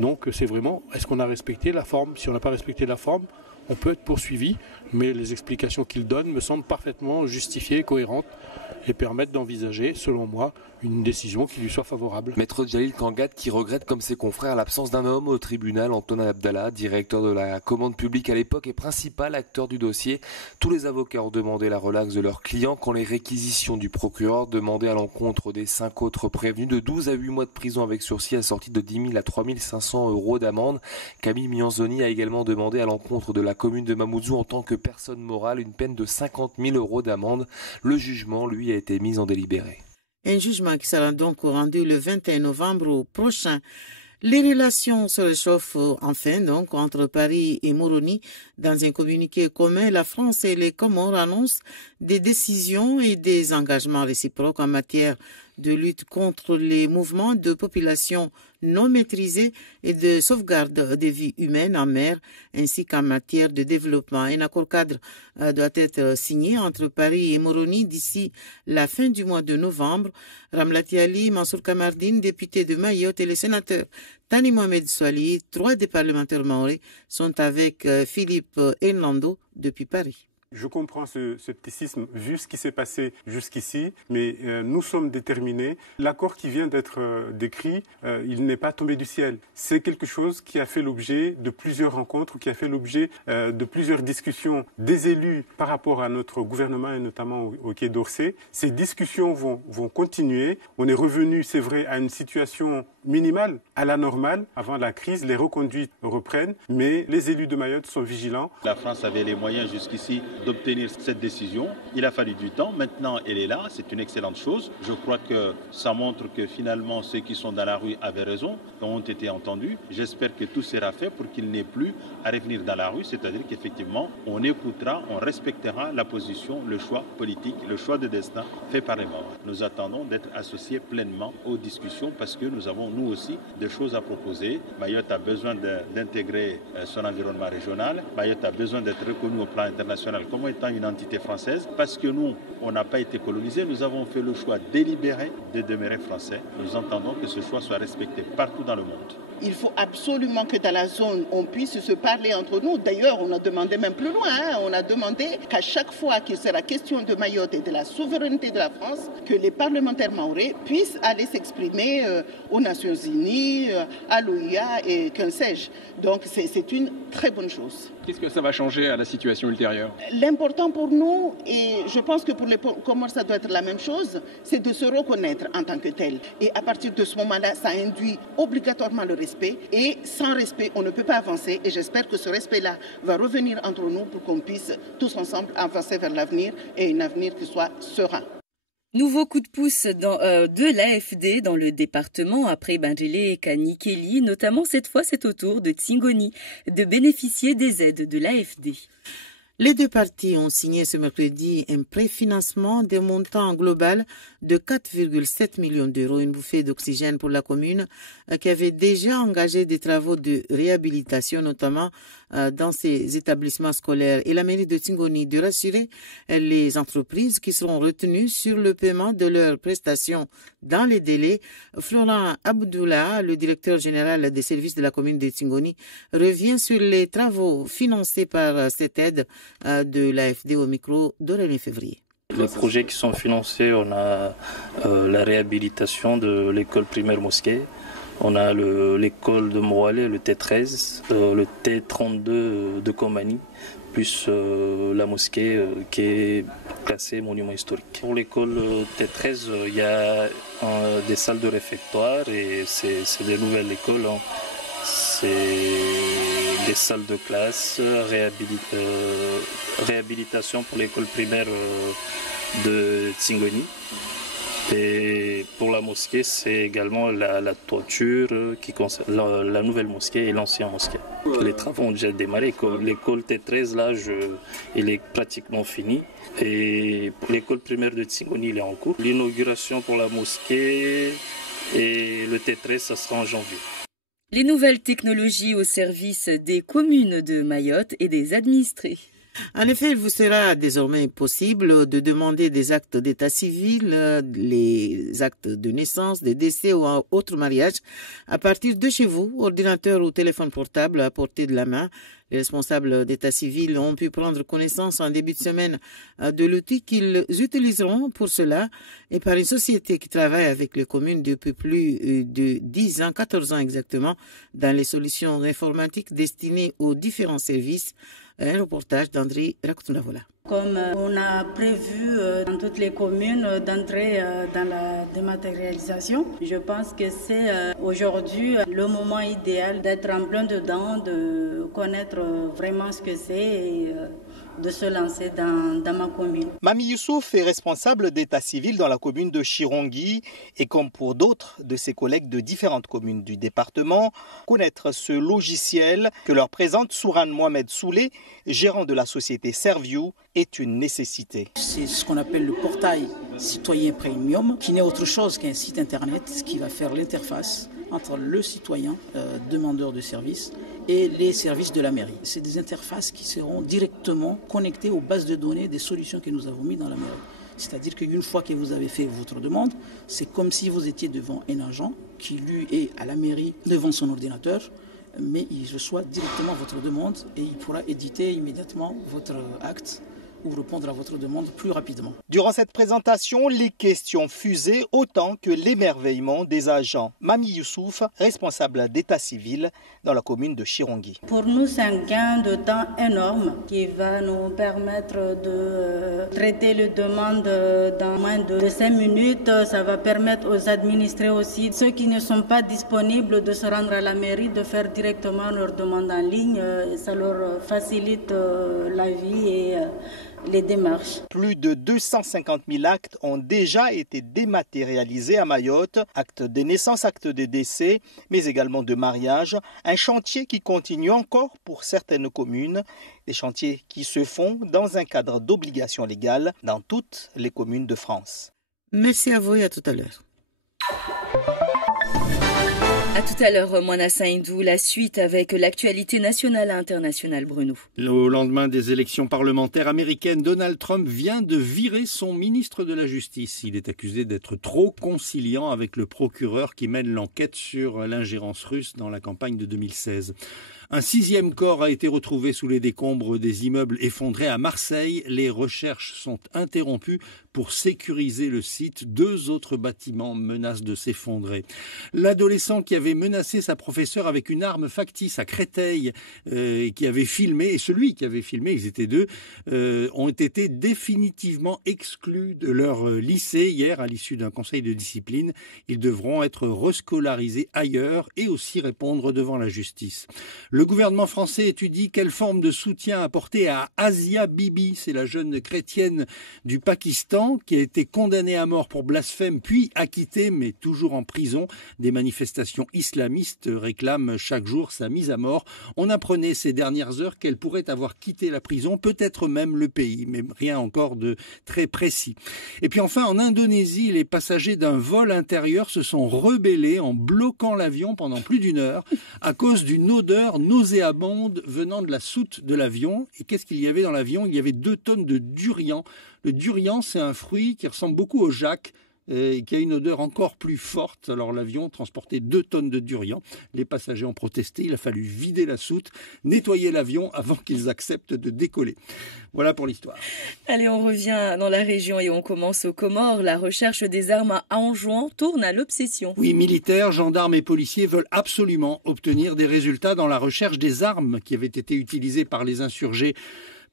Donc c'est vraiment, est-ce qu'on a respecté la forme? Si on n'a pas respecté la forme, on peut être poursuivi, mais les explications qu'il donne me semblent parfaitement justifiées, cohérentes et permettent d'envisager, selon moi, une décision qui lui soit favorable. Maître Djaïl Kangat qui regrette comme ses confrères l'absence d'un homme au tribunal, Antoine Abdallah, directeur de la commande publique à l'époque et principal acteur du dossier. Tous les avocats ont demandé la relaxe de leurs clients quand les réquisitions du procureur demandaient à l'encontre des 5 autres prévenus de 12 à 8 mois de prison avec sursis assorti de 10 000 à 3 500 euros d'amende. Camille Miansoni a également demandé à l'encontre de la commune de Mamoudzou en tant que personne morale une peine de 50 000 euros d'amende. Le jugement, lui, a été mis en délibéré. Un jugement qui sera donc rendu le 21 novembre prochain. Les relations se réchauffent enfin donc entre Paris et Moroni. Dans un communiqué commun, la France et les Comores annoncent des décisions et des engagements réciproques en matière de lutte contre les mouvements de population non maîtrisés et de sauvegarde des vies humaines en mer, ainsi qu'en matière de développement. Un accord cadre doit être signé entre Paris et Moroni d'ici la fin du mois de novembre. Ramlati Ali, Mansour Kamardine, député de Mayotte, et le sénateur Tani Mohamed Souali, 3 des parlementaires maoris, sont avec Philippe Hernando depuis Paris. Je comprends ce scepticisme vu ce qui s'est passé jusqu'ici, mais nous sommes déterminés. L'accord qui vient d'être décrit, il n'est pas tombé du ciel. C'est quelque chose qui a fait l'objet de plusieurs rencontres, qui a fait l'objet de plusieurs discussions des élus par rapport à notre gouvernement et notamment au Quai d'Orsay. Ces discussions vont continuer. On est revenu, c'est vrai, à une situation minimale, à la normale. Avant la crise, les reconduites reprennent, mais les élus de Mayotte sont vigilants. La France avait les moyens jusqu'ici d'obtenir cette décision. Il a fallu du temps. Maintenant, elle est là. C'est une excellente chose. Je crois que ça montre que finalement, ceux qui sont dans la rue avaient raison, ont été entendus. J'espère que tout sera fait pour qu'il n'ait plus à revenir dans la rue. C'est-à-dire qu'effectivement, on écoutera, on respectera la position, le choix politique, le choix de destin fait par les morts. Nous attendons d'être associés pleinement aux discussions parce que nous avons, nous aussi, des choses à proposer. Mayotte a besoin d'intégrer son environnement régional. Mayotte a besoin d'être reconnu au plan international comme étant une entité française, parce que nous, on n'a pas été colonisés, nous avons fait le choix délibéré de demeurer français. Nous entendons que ce choix soit respecté partout dans le monde. Il faut absolument que dans la zone, on puisse se parler entre nous. D'ailleurs, on a demandé même plus loin, on a demandé qu'à chaque fois qu'il sera question de Mayotte et de la souveraineté de la France, que les parlementaires mahorais puissent aller s'exprimer aux Nations Unies, à l'OIA et qu'en sais-je. Donc c'est une très bonne chose. Qu'est-ce que ça va changer à la situation ultérieure? L'important pour nous, et je pense que pour les Comores ça doit être la même chose, c'est de se reconnaître en tant que tel. Et à partir de ce moment-là, ça induit obligatoirement le respect. Et sans respect, on ne peut pas avancer. Et j'espère que ce respect-là va revenir entre nous pour qu'on puisse tous ensemble avancer vers l'avenir et un avenir qui soit serein. Nouveau coup de pouce de l'AFD dans le département après Bandrélé et Kanikeli. Notamment cette fois, c'est au tour de Tsingoni de bénéficier des aides de l'AFD. Les deux parties ont signé ce mercredi un préfinancement d'un montant global de 4,7 millions d'euros, une bouffée d'oxygène pour la commune qui avait déjà engagé des travaux de réhabilitation, notamment dans ses établissements scolaires. Et la mairie de Tsingoni de rassurer les entreprises qui seront retenues sur le paiement de leurs prestations dans les délais. Florent Abdoula, le directeur général des services de la commune de Tsingoni, revient sur les travaux financés par cette aide de l'AFD au micro d'Aurélien Février. Les projets qui sont financés, on a la réhabilitation de l'école primaire mosquée, on a l'école de Moualé, le T13, le T32 de Komani, plus la mosquée qui est classée monument historique. Pour l'école T13, il y a des salles de réfectoire et c'est des nouvelles écoles. C'est des salles de classe, réhabilitation pour l'école primaire de Tsingoni. Et pour la mosquée, c'est également la toiture qui concerne la nouvelle mosquée et l'ancienne mosquée. Les travaux ont déjà démarré. L'école T13, là, il est pratiquement fini. Et pour l'école primaire de Tsingoni, il est en cours. L'inauguration pour la mosquée et le T13, ça sera en janvier. Les nouvelles technologies au service des communes de Mayotte et des administrés. En effet, il vous sera désormais possible de demander des actes d'état civil, les actes de naissance, de décès ou autres mariages à partir de chez vous, ordinateur ou téléphone portable à portée de la main. Les responsables d'état civil ont pu prendre connaissance en début de semaine de l'outil qu'ils utiliseront pour cela et par une société qui travaille avec les communes depuis plus de 10 ans, 14 ans exactement, dans les solutions informatiques destinées aux différents services. Un reportage d'André Rakutunavola. Comme on a prévu dans toutes les communes d'entrer dans la dématérialisation, je pense que c'est aujourd'hui le moment idéal d'être en plein dedans, de connaître vraiment ce que c'est et de se lancer dans ma commune. Mami Youssouf est responsable d'état civil dans la commune de Chirongi et comme pour d'autres de ses collègues de différentes communes du département, connaître ce logiciel que leur présente Sourane Mohamed Soulé gérant de la société Serviu, est une nécessité. C'est ce qu'on appelle le portail citoyen premium, qui n'est autre chose qu'un site internet qui va faire l'interface entre le citoyen, demandeur de services, et les services de la mairie. C'est des interfaces qui seront directement connectées aux bases de données des solutions que nous avons mises dans la mairie. C'est-à-dire qu'une fois que vous avez fait votre demande, c'est comme si vous étiez devant un agent qui, lui, est à la mairie devant son ordinateur, mais il reçoit directement votre demande et il pourra éditer immédiatement votre acte ou répondre à votre demande plus rapidement. Durant cette présentation, les questions fusaient autant que l'émerveillement des agents. Mami Youssouf, responsable d'état civil dans la commune de Chirongi. Pour nous, c'est un gain de temps énorme qui va nous permettre de traiter les demandes dans moins de 5 minutes. Ça va permettre aux administrés aussi, ceux qui ne sont pas disponibles, de se rendre à la mairie, de faire directement leur demande en ligne. Ça leur facilite la vie et les démarches. Plus de 250 000 actes ont déjà été dématérialisés à Mayotte, actes de naissance, actes de décès, mais également de mariage. Un chantier qui continue encore pour certaines communes, des chantiers qui se font dans un cadre d'obligation légale dans toutes les communes de France. Merci à vous et à tout à l'heure. À tout à l'heure, Moana Saïndou, la suite avec l'actualité nationale et internationale, Bruno. Au lendemain des élections parlementaires américaines, Donald Trump vient de virer son ministre de la Justice. Il est accusé d'être trop conciliant avec le procureur qui mène l'enquête sur l'ingérence russe dans la campagne de 2016. Un 6e corps a été retrouvé sous les décombres des immeubles effondrés à Marseille. Les recherches sont interrompues pour sécuriser le site. 2 autres bâtiments menacent de s'effondrer. L'adolescent qui avait menacé sa professeure avec une arme factice à Créteil, qui avait filmé, et celui qui avait filmé, ils étaient 2, ont été définitivement exclus de leur lycée hier à l'issue d'un conseil de discipline. Ils devront être rescolarisés ailleurs et aussi répondre devant la justice. Le gouvernement français étudie quelle forme de soutien apporter à Asia Bibi, c'est la jeune chrétienne du Pakistan qui a été condamnée à mort pour blasphème puis acquittée mais toujours en prison. Des manifestations islamistes réclament chaque jour sa mise à mort. On apprenait ces dernières heures qu'elle pourrait avoir quitté la prison, peut-être même le pays, mais rien encore de très précis. Et puis enfin, en Indonésie, les passagers d'un vol intérieur se sont rebellés en bloquant l'avion pendant plus d'1 heure à cause d'une odeur nauséabonde venant de la soute de l'avion. Et qu'est-ce qu'il y avait dans l'avion? Il y avait 2 tonnes de durian. Le durian, c'est un fruit qui ressemble beaucoup au jac et qui a une odeur encore plus forte. Alors l'avion transportait 2 tonnes de durian. Les passagers ont protesté. Il a fallu vider la soute, nettoyer l'avion avant qu'ils acceptent de décoller. Voilà pour l'histoire. Allez, on revient dans la région et on commence aux Comores. La recherche des armes à Anjouan tourne à l'obsession. Oui, militaires, gendarmes et policiers veulent absolument obtenir des résultats dans la recherche des armes qui avaient été utilisées par les insurgés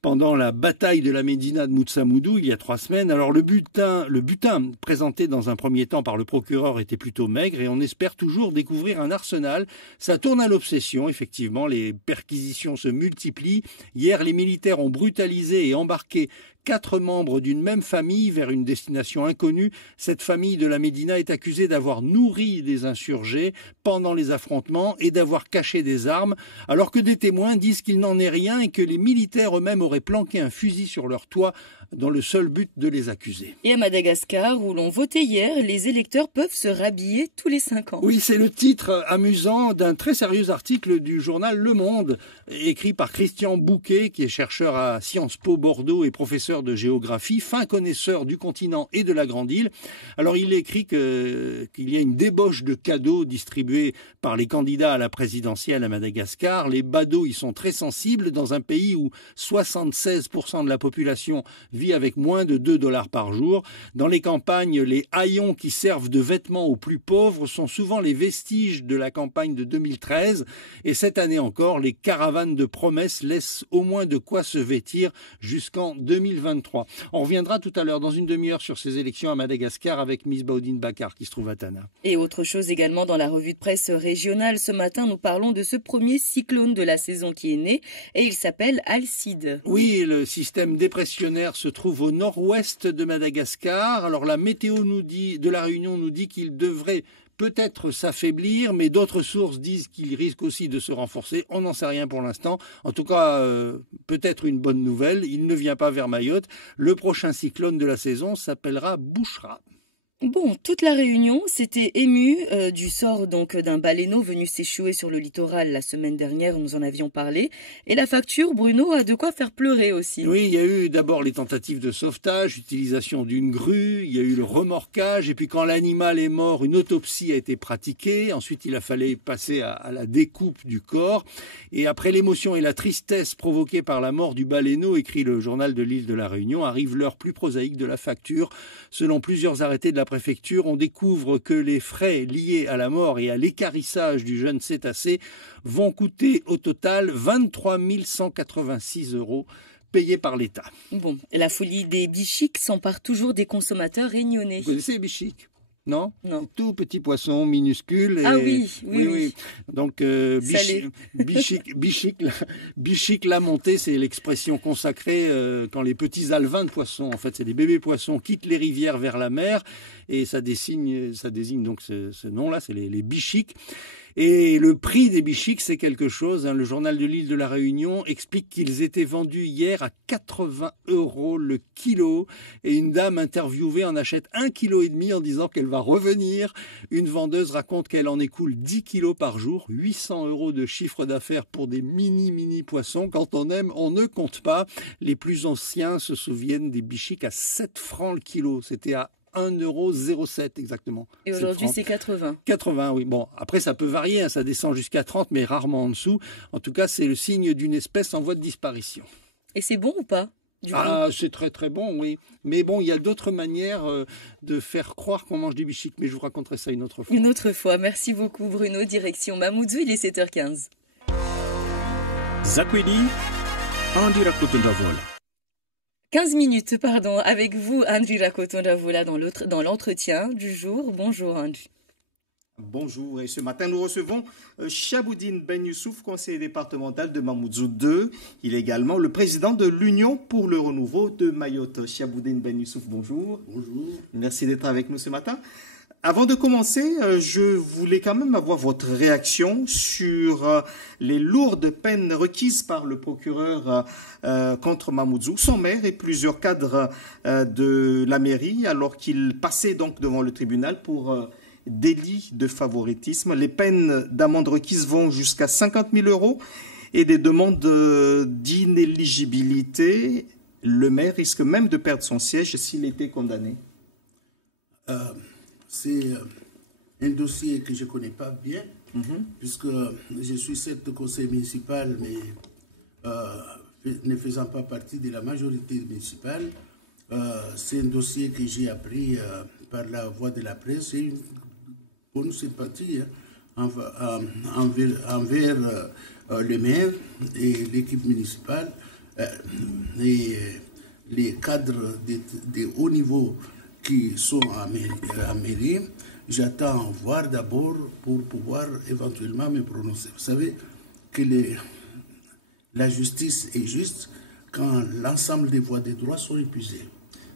pendant la bataille de la Médina de Moutsamoudou il y a 3 semaines. Alors le butin présenté dans un premier temps par le procureur était plutôt maigre et on espère toujours découvrir un arsenal. Ça tourne à l'obsession, effectivement, les perquisitions se multiplient. Hier, les militaires ont brutalisé et embarqué 4 membres d'une même famille vers une destination inconnue. Cette famille de la Médina est accusée d'avoir nourri des insurgés pendant les affrontements et d'avoir caché des armes, alors que des témoins disent qu'il n'en est rien et que les militaires eux-mêmes auraient planqué un fusil sur leur toit dans le seul but de les accuser. Et à Madagascar, où l'on votait hier, les électeurs peuvent se rhabiller tous les 5 ans. Oui, c'est le titre amusant d'un très sérieux article du journal Le Monde, écrit par Christian Bouquet, qui est chercheur à Sciences Po Bordeaux et professeur de géographie, fin connaisseur du continent et de la Grande Île. Alors il écrit qu'il y a une débauche de cadeaux distribués par les candidats à la présidentielle à Madagascar. Les badauds y sont très sensibles dans un pays où 76% de la population vit avec moins de $2 par jour. Dans les campagnes, les haillons qui servent de vêtements aux plus pauvres sont souvent les vestiges de la campagne de 2013. Et cette année encore, les caravanes de promesses laissent au moins de quoi se vêtir jusqu'en 2023. On reviendra tout à l'heure dans une demi-heure sur ces élections à Madagascar avec Miss Baudine Bakar qui se trouve à Tana. Et autre chose également dans la revue de presse régionale. Ce matin, nous parlons de ce premier cyclone de la saison qui est né et il s'appelle Alcide. Oui, le système dépressionnaire se trouve au nord-ouest de Madagascar. Alors la météo de la Réunion nous dit qu'il devrait peut-être s'affaiblir, mais d'autres sources disent qu'il risque aussi de se renforcer. On n'en sait rien pour l'instant. En tout cas, peut-être une bonne nouvelle. Il ne vient pas vers Mayotte. Le prochain cyclone de la saison s'appellera Bouchra. Bon, toute la Réunion s'était émue du sort donc d'un baleineau venu s'échouer sur le littoral la semaine dernière, nous en avions parlé. Et la facture, Bruno, a de quoi faire pleurer aussi. Oui, il y a eu d'abord les tentatives de sauvetage, utilisation d'une grue, il y a eu le remorquage, et puis quand l'animal est mort, une autopsie a été pratiquée. Ensuite, il a fallu passer à la découpe du corps. Et après l'émotion et la tristesse provoquées par la mort du baleineau, écrit le journal de l'île de la Réunion, arrive l'heure plus prosaïque de la facture. Selon plusieurs arrêtés de la préfecture, on découvre que les frais liés à la mort et à l'équarrissage du jeune cétacé vont coûter au total 23 186 € payés par l'État. Bon, la folie des bichiques s'empare toujours des consommateurs réunionnais. Vous connaissez les bichiques ? Non, non. Tout petit poisson minuscule. Ah oui. Donc, bichique la montée, c'est l'expression consacrée quand les petits alevins de poissons, en fait, c'est des bébés poissons, quittent les rivières vers la mer, et ça désigne donc ce nom-là, c'est les bichiques. Et le prix des bichiques, c'est quelque chose. Le journal de l'île de la Réunion explique qu'ils étaient vendus hier à 80 € le kilo. Et une dame interviewée en achète 1,5 kg en disant qu'elle va revenir. Une vendeuse raconte qu'elle en écoule 10 kilos par jour. 800 € de chiffre d'affaires pour des mini poissons. Quand on aime, on ne compte pas. Les plus anciens se souviennent des bichiques à 7 francs le kilo. C'était à 1,07 € exactement. Et aujourd'hui, c'est 80. 80, oui. Bon, après, ça peut varier, ça descend jusqu'à 30, mais rarement en dessous. En tout cas, c'est le signe d'une espèce en voie de disparition. Et c'est bon ou pas ? C'est très très bon, oui. Mais bon, il y a d'autres manières de faire croire qu'on mange des bichiques, mais je vous raconterai ça une autre fois. Une autre fois. Merci beaucoup, Bruno. Direction Mamoudzou, il est 7h15. Zakwedi, Andi Rakotondavola. 15 minutes, avec vous, Andri Rakotondavola, dans l'entretien du jour. Bonjour, Andri. Bonjour, et ce matin, nous recevons Chaboudine Ben Youssouf, conseiller départemental de Mamoudzou 2. Il est également le président de l'Union pour le renouveau de Mayotte. Chaboudine Ben Youssouf, bonjour. Bonjour. Merci d'être avec nous ce matin. Avant de commencer, je voulais quand même avoir votre réaction sur les lourdes peines requises par le procureur contre Mamoudzou, son maire et plusieurs cadres de la mairie, alors qu'il passait donc devant le tribunal pour délit de favoritisme. Les peines d'amende requises vont jusqu'à 50 000 € et des demandes d'inéligibilité. Le maire risque même de perdre son siège s'il était condamné. C'est un dossier que je ne connais pas bien, puisque je suis certes conseiller municipal, mais ne faisant pas partie de la majorité municipale. C'est un dossier que j'ai appris par la voie de la presse et une bonne sympathie envers le maire et l'équipe municipale et les cadres de haut niveau qui sont en mairie. J'attends voir d'abord pour pouvoir éventuellement me prononcer. Vous savez que la justice est juste quand l'ensemble des voies de droit sont épuisées.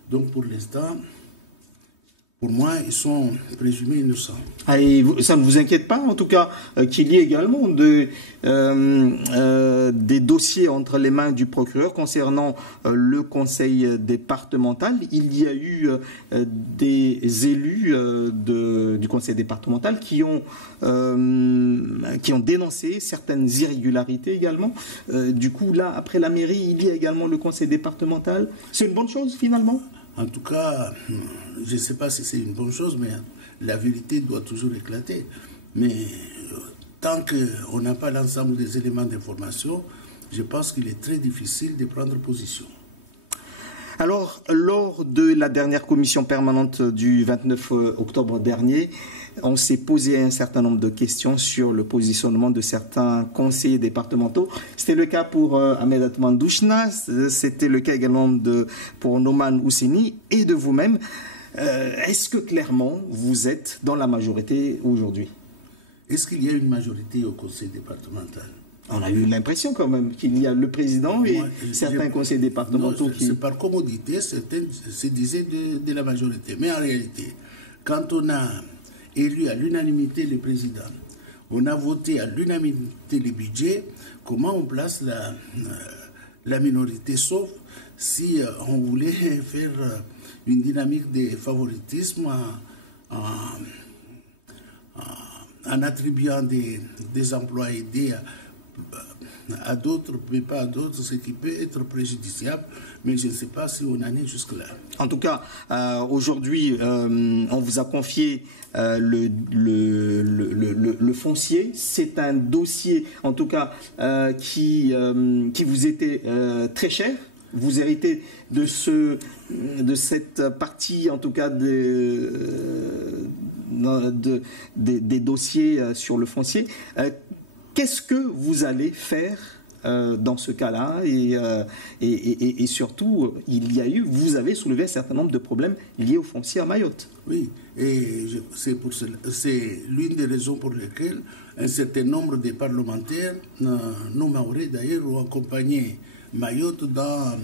Donc pour l'instant, pour moi, ils sont présumés innocents. Et ça ne vous inquiète pas, en tout cas, qu'il y ait également des dossiers entre les mains du procureur concernant le conseil départemental. Il y a eu des élus du conseil départemental qui ont dénoncé certaines irrégularités également. Du coup, là, après la mairie, il y a également le conseil départemental. C'est une bonne chose, finalement ? En tout cas, je ne sais pas si c'est une bonne chose, mais la vérité doit toujours éclater. Mais tant qu'on n'a pas l'ensemble des éléments d'information, je pense qu'il est très difficile de prendre position. Alors, lors de la dernière commission permanente du 29 octobre dernier, on s'est posé un certain nombre de questions sur le positionnement de certains conseillers départementaux. C'était le cas pour Ahmed Atmandouchna, c'était le cas également pour Noman Ousseni et de vous-même. Est-ce que clairement vous êtes dans la majorité aujourd'hui ? Est-ce qu'il y a une majorité au conseil départemental ? On a eu l'impression quand même qu'il y a le président et certains conseillers départementaux qui... C'est par commodité, certains se disaient de la majorité. Mais en réalité, quand on a élu à l'unanimité le président. On a voté à l'unanimité le budget. Comment on place la minorité, sauf si on voulait faire une dynamique de favoritisme en attribuant des emplois aidés à d'autres, mais pas à d'autres, ce qui peut être préjudiciable, mais je ne sais pas si on en est jusque-là. En tout cas, aujourd'hui, on vous a confié le foncier. C'est un dossier, en tout cas, qui vous était très cher. Vous héritez de cette partie, en tout cas, des dossiers sur le foncier. Qu'est-ce que vous allez faire dans ce cas-là et surtout, vous avez soulevé un certain nombre de problèmes liés au foncier à Mayotte. Oui, et c'est l'une des raisons pour lesquelles un certain nombre de parlementaires, non maorais d'ailleurs, ont accompagné Mayotte dans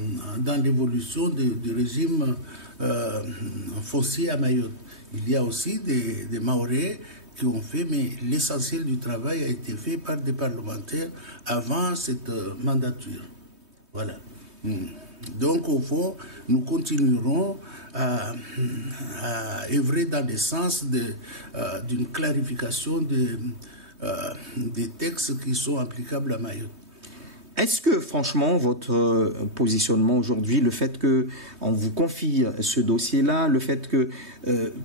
l'évolution du régime foncier à Mayotte. Il y a aussi des maorais qui ont fait, mais l'essentiel du travail a été fait par des parlementaires avant cette mandature. Voilà. Donc, au fond, nous continuerons à œuvrer dans le sens d'une clarification des textes qui sont applicables à Mayotte. Est-ce que, franchement, votre positionnement aujourd'hui, le fait qu'on vous confie ce dossier-là, le fait que,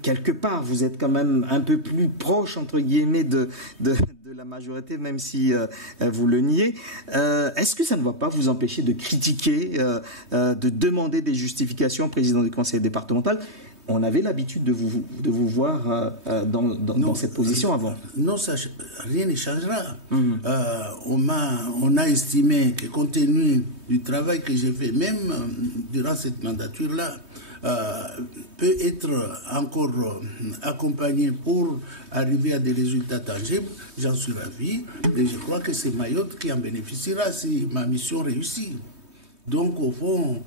quelque part, vous êtes quand même un peu plus proche, entre guillemets, de la majorité, même si vous le niez, est-ce que ça ne va pas vous empêcher de critiquer, de demander des justifications au président du conseil départemental? On avait l'habitude de vous voir dans cette position avant. Non, rien ne changera. On a estimé que compte tenu du travail que j'ai fait, même durant cette mandature-là, peut être encore accompagné pour arriver à des résultats tangibles. J'en suis ravi. Et je crois que c'est Mayotte qui en bénéficiera si ma mission réussit. Donc, au fond,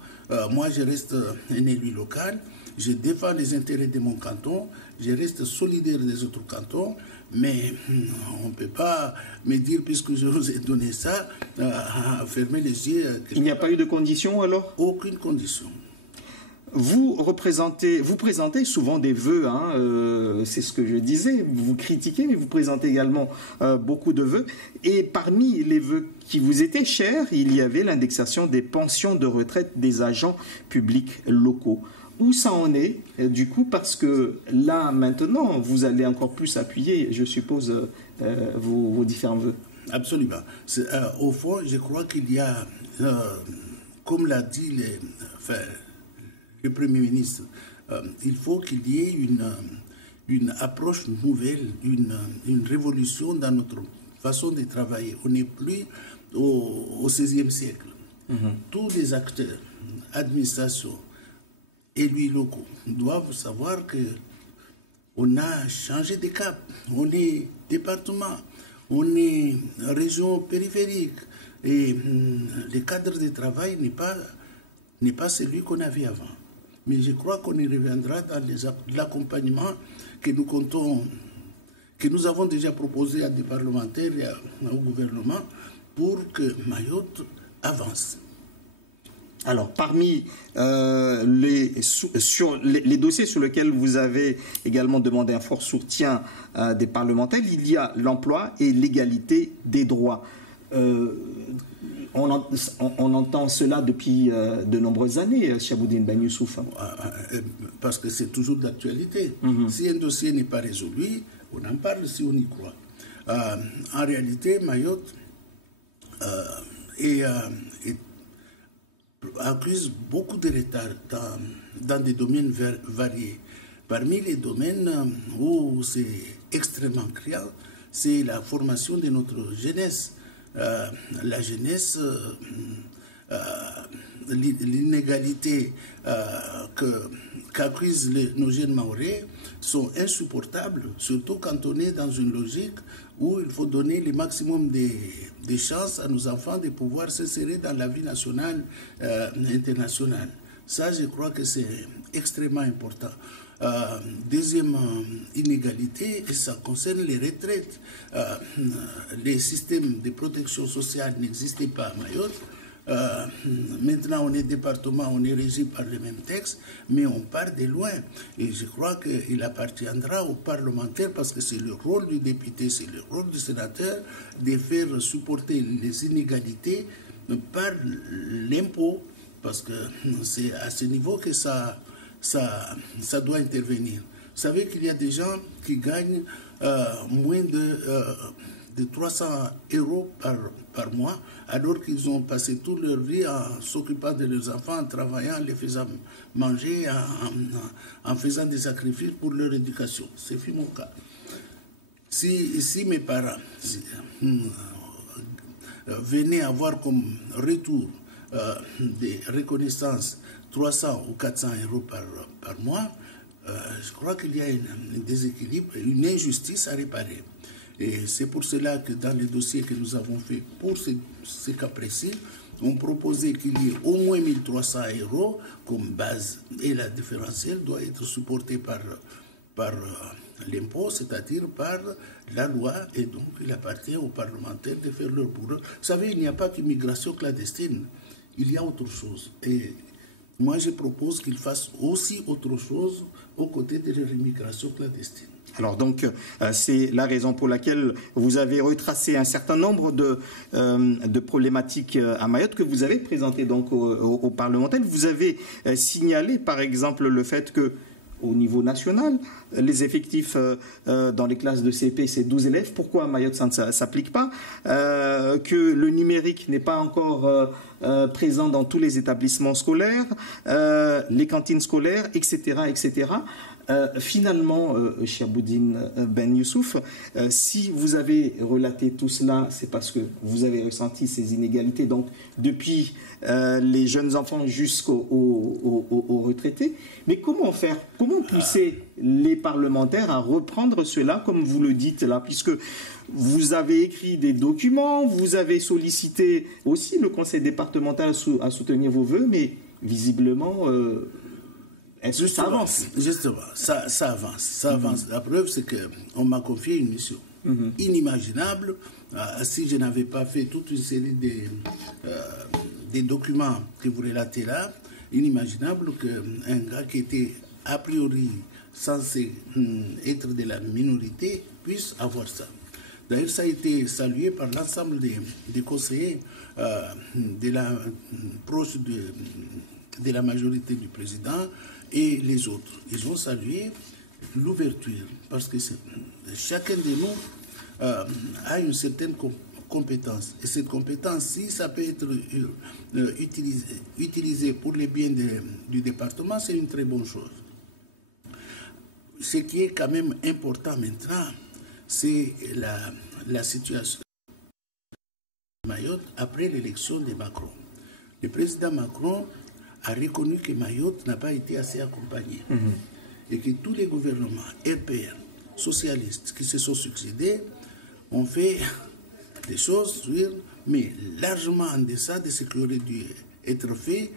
moi, je reste un élu local. Je défends les intérêts de mon canton, je reste solidaire des autres cantons, mais on ne peut pas me dire, puisque je vous ai donné ça, à fermer les yeux. Il n'y a pas eu de condition alors? Aucune condition. Vous présentez souvent des vœux, c'est ce que je disais, vous critiquez, mais vous présentez également beaucoup de vœux. Et parmi les vœux qui vous étaient chers, il y avait l'indexation des pensions de retraite des agents publics locaux. Où ça en est, du coup, parce que là, maintenant, vous allez encore plus appuyer, je suppose, vos différents vœux. Absolument. Au fond, je crois qu'il y a, comme l'a dit le Premier ministre, il faut qu'il y ait une approche nouvelle, une révolution dans notre façon de travailler. On n'est plus au XVIe siècle. Tous les acteurs, administration, élus locaux doivent savoir qu'on a changé de cap. On est département, on est région périphérique. Et le cadre de travail n'est pas celui qu'on avait avant. Mais je crois qu'on y reviendra dans l'accompagnement que nous comptons, que nous avons déjà proposé à des parlementaires et au gouvernement pour que Mayotte avance. Alors, parmi les dossiers sur lesquels vous avez également demandé un fort soutien des parlementaires, il y a l'emploi et l'égalité des droits. On entend cela depuis de nombreuses années, Chaboudine Ben Youssouf. Parce que c'est toujours d'actualité. Si un dossier n'est pas résolu, on en parle si on y croit. En réalité, Mayotte accuse beaucoup de retard dans des domaines variés. Parmi les domaines où c'est extrêmement criant, c'est la formation de notre jeunesse. La jeunesse, l'inégalité qu'accusent nos jeunes maorais sont insupportables, surtout quand on est dans une logique où il faut donner le maximum de chances à nos enfants de pouvoir s'insérer dans la vie nationale, internationale. Ça, je crois que c'est extrêmement important. Deuxième inégalité, et ça concerne les retraites. Les systèmes de protection sociale n'existaient pas à Mayotte. Maintenant, on est département, on est régi par les mêmes textes, mais on part de loin. Et je crois qu'il appartiendra aux parlementaires, parce que c'est le rôle du député, c'est le rôle du sénateur, de faire supporter les inégalités par l'impôt, parce que c'est à ce niveau que ça doit intervenir. Vous savez qu'il y a des gens qui gagnent moins de 300 € par mois, alors qu'ils ont passé toute leur vie en s'occupant de leurs enfants, en travaillant, en les faisant manger, en faisant des sacrifices pour leur éducation. C'est mon cas. Si mes parents venaient avoir comme retour des reconnaissances 300 ou 400 € par mois, je crois qu'il y a un déséquilibre, une injustice à réparer. Et c'est pour cela que dans les dossiers que nous avons faits pour ces cas précis, on proposait qu'il y ait au moins 1300 € comme base. Et la différentielle doit être supportée par l'impôt, c'est-à-dire par la loi. Et donc, il appartient aux parlementaires de faire leur boulot. Vous savez, il n'y a pas qu'immigration clandestine. Il y a autre chose. Et moi, je propose qu'ils fassent aussi autre chose aux côtés de leur immigration clandestine. Alors donc, c'est la raison pour laquelle vous avez retracé un certain nombre de problématiques à Mayotte que vous avez présentées donc aux parlementaires. Vous avez signalé, par exemple, le fait que au niveau national, les effectifs dans les classes de CP, c'est 12 élèves. Pourquoi à Mayotte, ça ne s'applique pas? Que le numérique n'est pas encore présent dans tous les établissements scolaires, les cantines scolaires, etc., etc. Finalement, Chiaboudine Ben Youssouf, si vous avez relaté tout cela, c'est parce que vous avez ressenti ces inégalités, donc depuis les jeunes enfants jusqu'aux retraités. Mais comment faire? Comment pousser les parlementaires à reprendre cela, comme vous le dites là, puisque vous avez écrit des documents, vous avez sollicité aussi le conseil départemental à soutenir vos voeux, mais visiblement... Est-ce que ça avance? Justement, ça avance. Ça avance. La preuve, c'est qu'on m'a confié une mission inimaginable. Si je n'avais pas fait toute une série des documents que vous relatez là, inimaginable qu'un gars qui était a priori censé être de la minorité puisse avoir ça. D'ailleurs, ça a été salué par l'ensemble des conseillers proches de la majorité du président et les autres. Ils ont salué l'ouverture, parce que chacun de nous a une certaine compétence. Et cette compétence, si ça peut être utilisé pour les biens du département, c'est une très bonne chose. Ce qui est quand même important maintenant, c'est la situation de Mayotte après l'élection de Macron. Le président Macron a reconnu que Mayotte n'a pas été assez accompagné et que tous les gouvernements RPR, socialistes qui se sont succédés ont fait des choses, mais largement en deçà de ce qui aurait dû être fait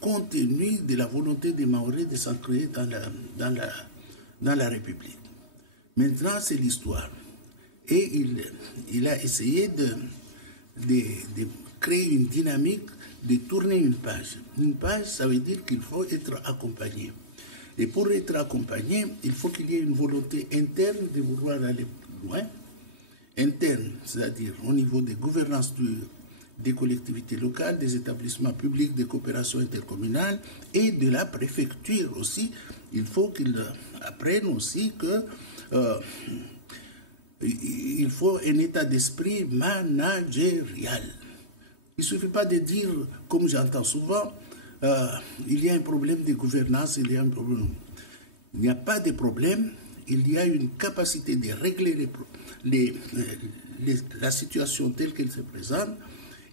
compte tenu de la volonté des Mahorais de s'ancrer dans la République. Maintenant, c'est l'histoire. Et il a essayé de créer une dynamique, de tourner une page. Une page, ça veut dire qu'il faut être accompagné. Et pour être accompagné, il faut qu'il y ait une volonté interne de vouloir aller plus loin. Interne, c'est-à-dire au niveau des gouvernances des collectivités locales, des établissements publics de coopération intercommunale et de la préfecture aussi. Il faut qu'ils apprennent aussi que il faut un état d'esprit managérial. Il ne suffit pas de dire, comme j'entends souvent, il y a un problème de gouvernance, il y a un problème. Il n'y a pas de problème, il y a une capacité de régler la situation telle qu'elle se présente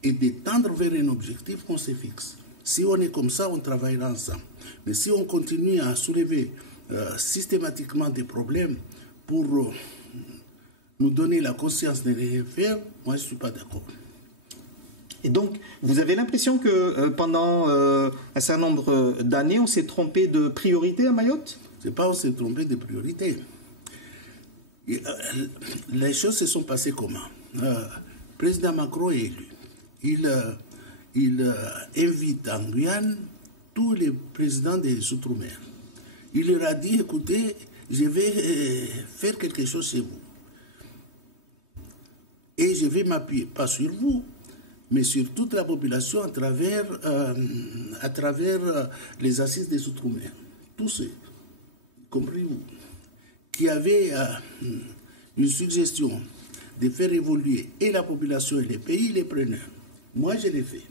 et de tendre vers un objectif qu'on se fixe. Si on est comme ça, on travaillera ensemble. Mais si on continue à soulever systématiquement des problèmes pour nous donner la conscience de rien faire, moi je ne suis pas d'accord. Et donc, vous avez l'impression que pendant un certain nombre d'années, on s'est trompé de priorité à Mayotte? C'est pas on s'est trompé de priorité. Les choses se sont passées comment? Président Macron est élu. Il invite en Guyane tous les présidents des Outre-mer. Il leur a dit, écoutez, je vais faire quelque chose chez vous. Et je vais m'appuyer, pas sur vous, mais sur toute la population à travers les assises des Outre-mer. Tous ceux, compris vous, qui avaient une suggestion de faire évoluer et la population et les pays, les preneurs. Moi, je l'ai fait.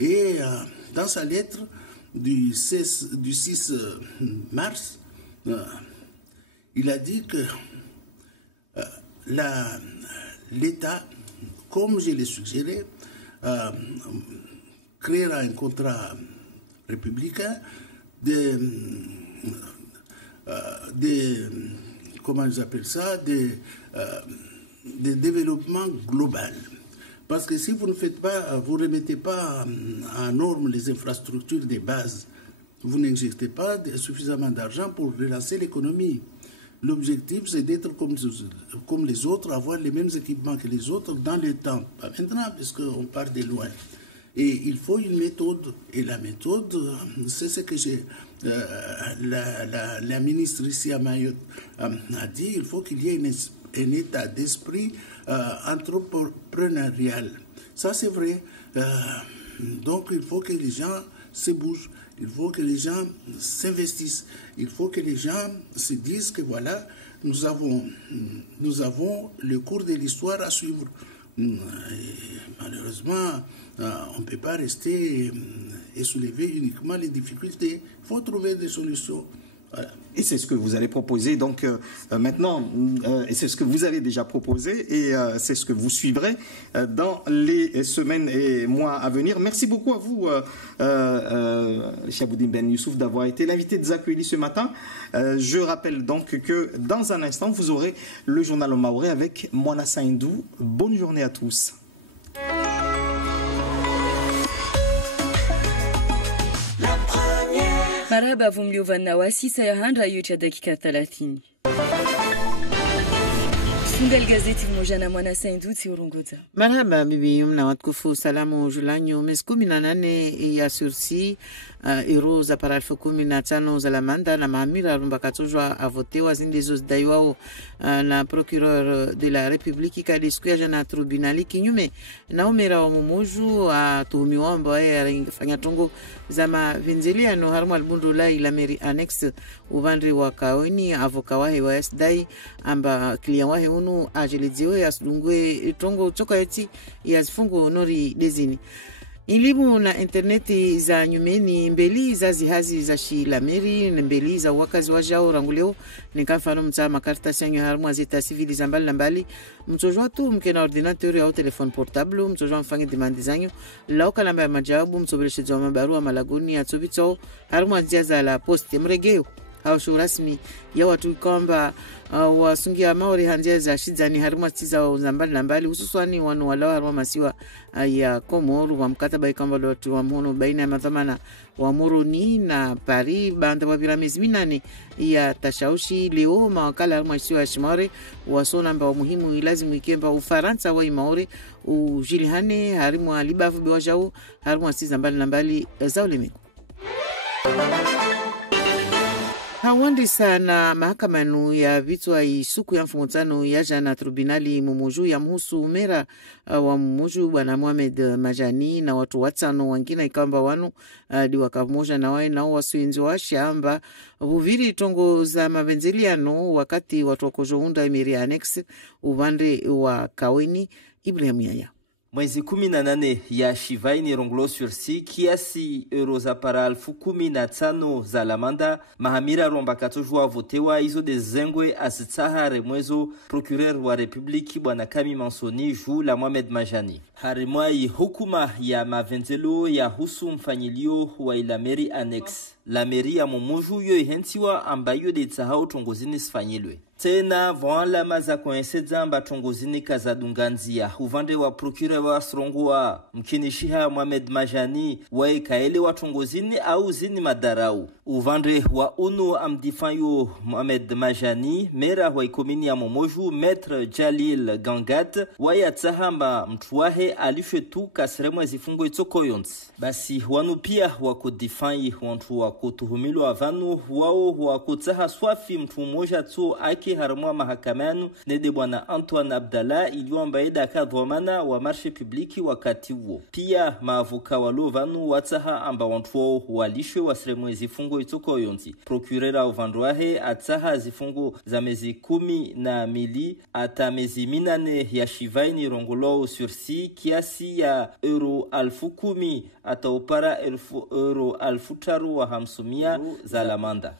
Et dans sa lettre du 6 mars, il a dit que l'État, comme je l'ai suggéré, créera un contrat républicain de comment j'appelle ça, de développement global. Parce que si vous ne faites pas, vous ne remettez pas en norme les infrastructures de base, vous n'injectez pas suffisamment d'argent pour relancer l'économie. L'objectif, c'est d'être comme les autres, avoir les mêmes équipements que les autres dans le temps. Pas maintenant, parce qu'on part de loin. Et il faut une méthode. Et la méthode, c'est ce que la ministre ici à Mayotte a dit, il faut qu'il y ait un état d'esprit entrepreneurial. Ça, c'est vrai. Donc, il faut que les gens se bougent. Il faut que les gens s'investissent. Il faut que les gens se disent que voilà, nous avons le cours de l'histoire à suivre. Et malheureusement, on ne peut pas rester et soulever uniquement les difficultés. Il faut trouver des solutions. Voilà. Et c'est ce que vous allez proposer donc maintenant, et c'est ce que vous avez déjà proposé, et c'est ce que vous suivrez dans les semaines et mois à venir. Merci beaucoup à vous, Chaboudine Ben Youssouf, d'avoir été l'invité de Zakweli ce matin. Je rappelle donc que dans un instant, vous aurez le journal au Maoré avec Moana Saindou. Bonne journée à tous. Marhaba vumliovana wasisa ya handra yote dakika 30. Funga gazeti moja na Mwana Saindou Tsiurunguza. Marhaba bibi mna watukufu, salamu julanyo mwezi 18 ya sursi ero za para 15 za lamanda na mahamira rumba katozwa avotewa zindizo zdaiwao na procureur de la République kadiskuya jana tribunali kinyume na umera wa mumuju atuhumiwa ambaye fanya tongo zama venzeliano harmu albundu la ila meri annex uvandri wa kaoni avoka wahe wa SDI amba kliya wahe unu ajelidziwe yasdungwe tongo choka eti yasifungo nori dezini. Ilimu na interneti za nyumeni mbeli za zihazi za shilameri mbeli za wakazi wa jao ranguleo nikafano mta makarta sanyo harmu azita civili za mbali na mbali mtojwa tu mkena ordinateur au telefone portable mtojwa mfange demandi zanyo lauka namba ya majawabu mtobereshe za mabarua malagoni ya tsobito harmu azia za la poste mregeo haushu rasmi ya watu kwamba wasungia maori hanjia za shizani haruma tiza wa mbali na mbali hususwani wanu walawa haruma masiwa ya Komoru wa mkataba ikamba watu wa mhono baina ya mathamana wa Moroni na Paris banda wa miezi 8 ya tashaushi leo mawakala haruma masiwa ya Shimare wasona mba wa muhimu ilazimu ikemba Ufaransa wa imaori ujilihane harimu wa libafu biwajau haruma tiza mbali na mbali za ulimiko. Hawandi sana mahakamanu ya vitwa isuku ya mfumutano ya jana tribunali mumuju ya mhusu umera wa mumuju bwana Mohamed Majani na watu watano wengine ikamba wanu diwaka moja na wae nao wasuinzi wa shamba huviri tongo za mavenzeliano wakati watu wakojounda emiri annex uvande wa kaweni Ibrahim Yaya. Mwezi 18 ya Shivaini Ronglo sursi kiasi euro za para 15,000 za lamanda mahamira romba katojwa votewa izo de zengwe asitsahare mwezo procureur wa Republiki bwana Kami Mansoni ju la Mohamed Majani. Harimwai hukuma ya mavenzelo ya husu mfanyilio wa ilameri annex. La meri ya mumuju yo ihentiwa ambayo de tsahao tongozini sfanyilwe. tena voalama za kuensedza mbatongozini kazadunganzia uvande wa procureur wa Srongwa mkinishiha Mohamed Majani waikaele watongozini au zini madarau uvande wa unu amdifanyo Mohamed Majani mera wa ikomini ya Momoju Maître Jalil Gangat wayatsahamba mtuwahe alishwe tu kasremwe zifungo itsokoyonzi basi wanu pia wakudifanyi wantu wakutuhumilwa vanu wao wakutsaha swafi mtu mmoja tu ake harumwa mahakamanu nede bwana Antoine Abdallah iliomba eda kadhomana wa marshe publiki wakati huo pia maavuka walovanu watsaha amba wantu walishwe wasremwe zifungo itsokoyonzi procurera uvandwahe atsaha zifungo za mezi 12 ata mezi 8 ya shivaini rongolo sursi kiasi ya euro 10,000 ata upara euro 3,500 za lamanda.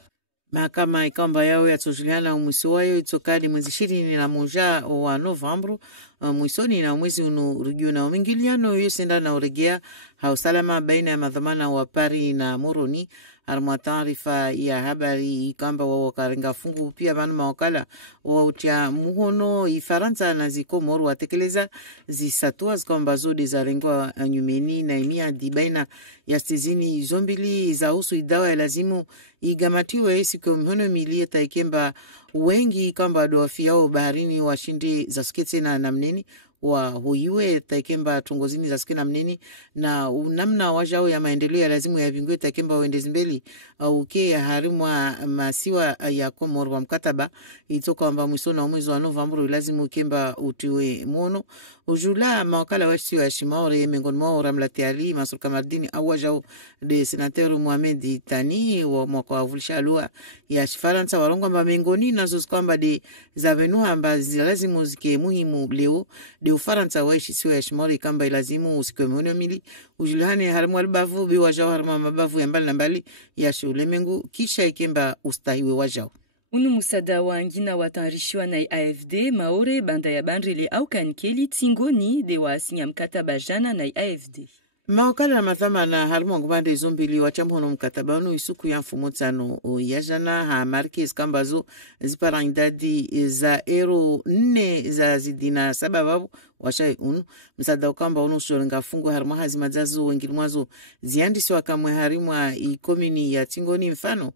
Mahakama ikamba yao yatojuliana umwisi wayo itokali mwezi 21 wa Novembro mwisoni na mwezi unurugio na umingiliano yosenda na uregea hausalama baina ya madhamana wa Pari na Moroni harma taarifa ya habari ikamba wao karenga fungu pia bana mawakala wa utia muhono ifaransa na zikomoro watekeleza zisatua zikwamba zodi za rengwa nyumeni na imia di baina ya stizini zombili za usu idawa ya lazimu igamatiwe siku mhono milie taikemba wengi kamba doafiao baharini washindi za skete na namneni wa huiwe taikemba tungozini za skena mneni na namna wajao ya maendeleo ya lazimu ya bingwe taikemba wendezi mbeli uke ya harimwa masiwa ya Komoro wa mkataba itoka amba mwisona mwezi wa Novembro lazimu kemba utiwe mwono ujula mawakala washio ya shimaore mengoni mwao Ramlati Ali Masur Kamardini au wajao de senateru Mohamed Tani wa mwaka wa vulisha lua ya Faransa warongo mba mengoni na kwamba de zavenu amba lazimu zike muhimu leo de Ufaransa waishi siwa ya shimaore kamba ilazimu usikwe mwono mili ujulhane harimu albavu bi wajao harimu mabavu ya mbali na mbali ya shule mengu kisha ikemba ustahiwe wajao. Unu musada wa angina watanrishiwa na AFD maore banda ya bandrili au kankeli tingoni de wa asinya mkataba jana na AFD. Mawakala na mathama na harimu ngubande zombili wachamhono mkatabanu isuku ya mfumo tano ya jana ha markez kambazo ziparangidadi za euro 4 za zidina sababu washai unu msada ukamba unu shorenga fungu harimu hazimazazo wengilmwazo ziandisi wakamwe harimu ikomini ya tingoni mfano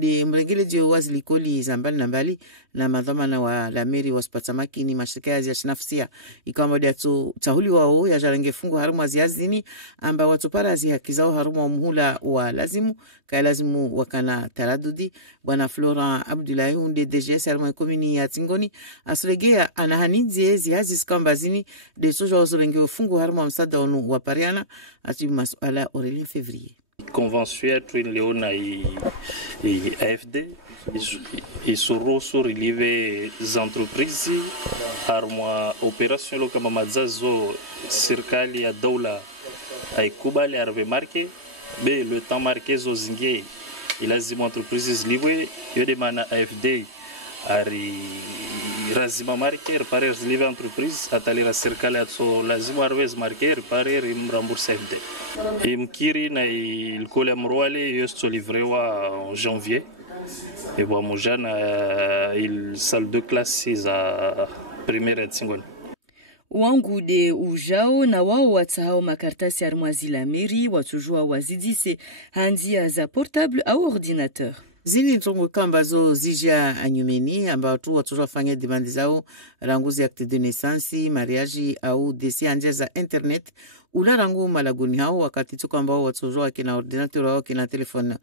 de mrengile jio wazilikoli za mbali na mbali na madhamana wa lameri waspatamaki ni mashirika ya zinafsia ikamba dia tahuli wao ya jarenge fungu harimu ziazini amba watupara zi haki zao harimu wa muhula wa lazimu kaya lazimu wakana taradudi bwana Florent Abdullahi unde DGS harimu ikomini ya tingoni asregea anahanidze ziazi skamba zini de soja wazorenge fungu harimu wa msada wanu wa pariana atibu masuala Aurélien Février. Convention yetu iliona AFD isuruhusu relieve za entreprise harmwa operation lo kama mazazo serikali ya dola haikubali arve marke be le temps marqué zo zingie ilazima entreprises liwe yode mana AFD ari razima marke repare relieve entreprise atalira serikali atso lazima arvez marke repare rembourser AFD imkiri na ilkole mroale yosto livrewa en janvier et bon mojana il salle de classe za première et seconde wangu de ujao na wao watahao makartasi armoisi la mairie watujua wazidise handia za portable au ordinateur. Zini ntongo kamba zo zija anyumeni amba tu watu wafanya demandi zao ranguzi acte de naissance, mariage au desi anja za internet ula rangu malaguni hao wakati tu kamba watu wakina ordinateur wao kina telefone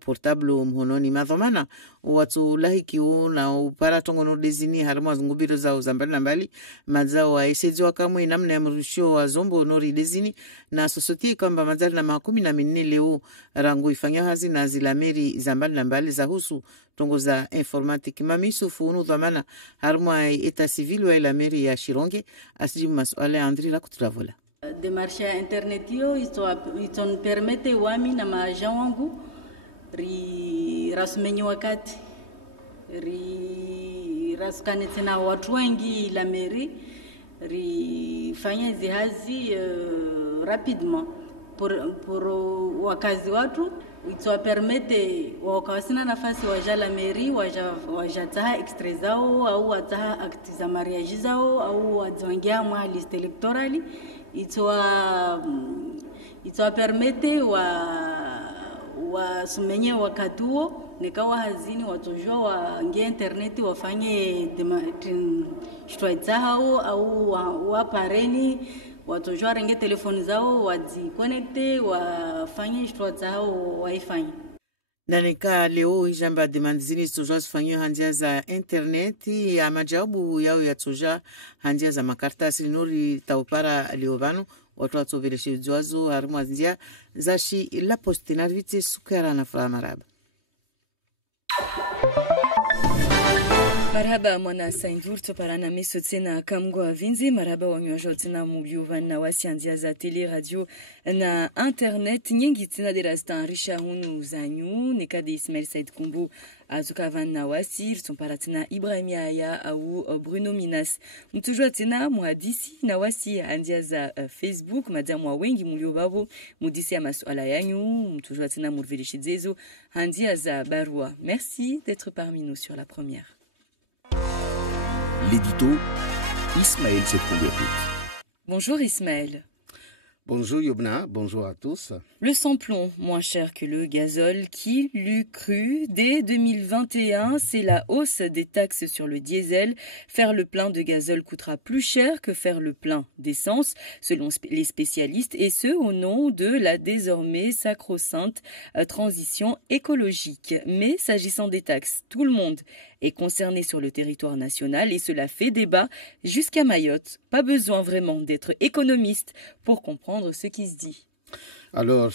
portable mhononi madhamana watu lahiki na upara tongo no dezini harimo zungubiro zao zambali na mbali mazao wa eseji wakamwe namna ya mrushio wa zombo nori dezini na sosoti kamba mazali na 14 leo rangu ifanya hazi na zilameri zambali na mbali za husu tongo za informatique mamisu funu dhamana harimo eta civil wa la mairie ya Shironge asijibu masuala Andri la kutravola. Demarche internet yo iton permete wami na maajan wangu rasumenyi wakati raskane tena watu wengi la mairie rifanya zihazi rapidement por wakazi watu itawapermete wakawasina nafasi wajala meri wajataha extrait zao au wataha akti za mariage zao au wadziwangia mwa liste electorali itawapermete wasumenye wakati huo nikawa hazini watojua waingie interneti wafanye shitwaitahao au wapareni watojua renge telefoni zao wajikonekte wafanye shitwaitahao waifanye nanika leo ijamba demande zini zitoja zifanywe handia za interneti ya majawabu yao yatoja handia za makartasi nori taupara leo vanu watu watovereshe ujuazo harimu handia zashi la poste na vite sukara na furaha maraba. Marhaba mwana Saindur toparana meso tena kamgwa vinzi marhaba wanywajo tena muliuvan na wasiandia za tele radio na internet nyingi tena de rastan risha hunu zanyu nekade Ismail Said Kumbu atukavan na wasir tompara tena Ibrahim Yaya au Bruno Minas mtujwa tena muhadisi na wasi andia za Facebook madamwa wengi muliobabo mudisi ya masuala yanyu mtujwa tena murvelishizezo andia za barua. Merci d'être parmi nous sur la première. L'édito, Ismaël Sekouboué. Bonjour Ismaël. Bonjour Yobna, bonjour à tous. Le sans-plomb, moins cher que le gazole, qui l'eût cru dès 2021, c'est la hausse des taxes sur le diesel. Faire le plein de gazole coûtera plus cher que faire le plein d'essence, selon les spécialistes, et ce au nom de la désormais sacro-sainte transition écologique. Mais s'agissant des taxes, tout le monde est concerné sur le territoire national et cela fait débat jusqu'à Mayotte. Pas besoin vraiment d'être économiste pour comprendre ce qui se dit. Alors,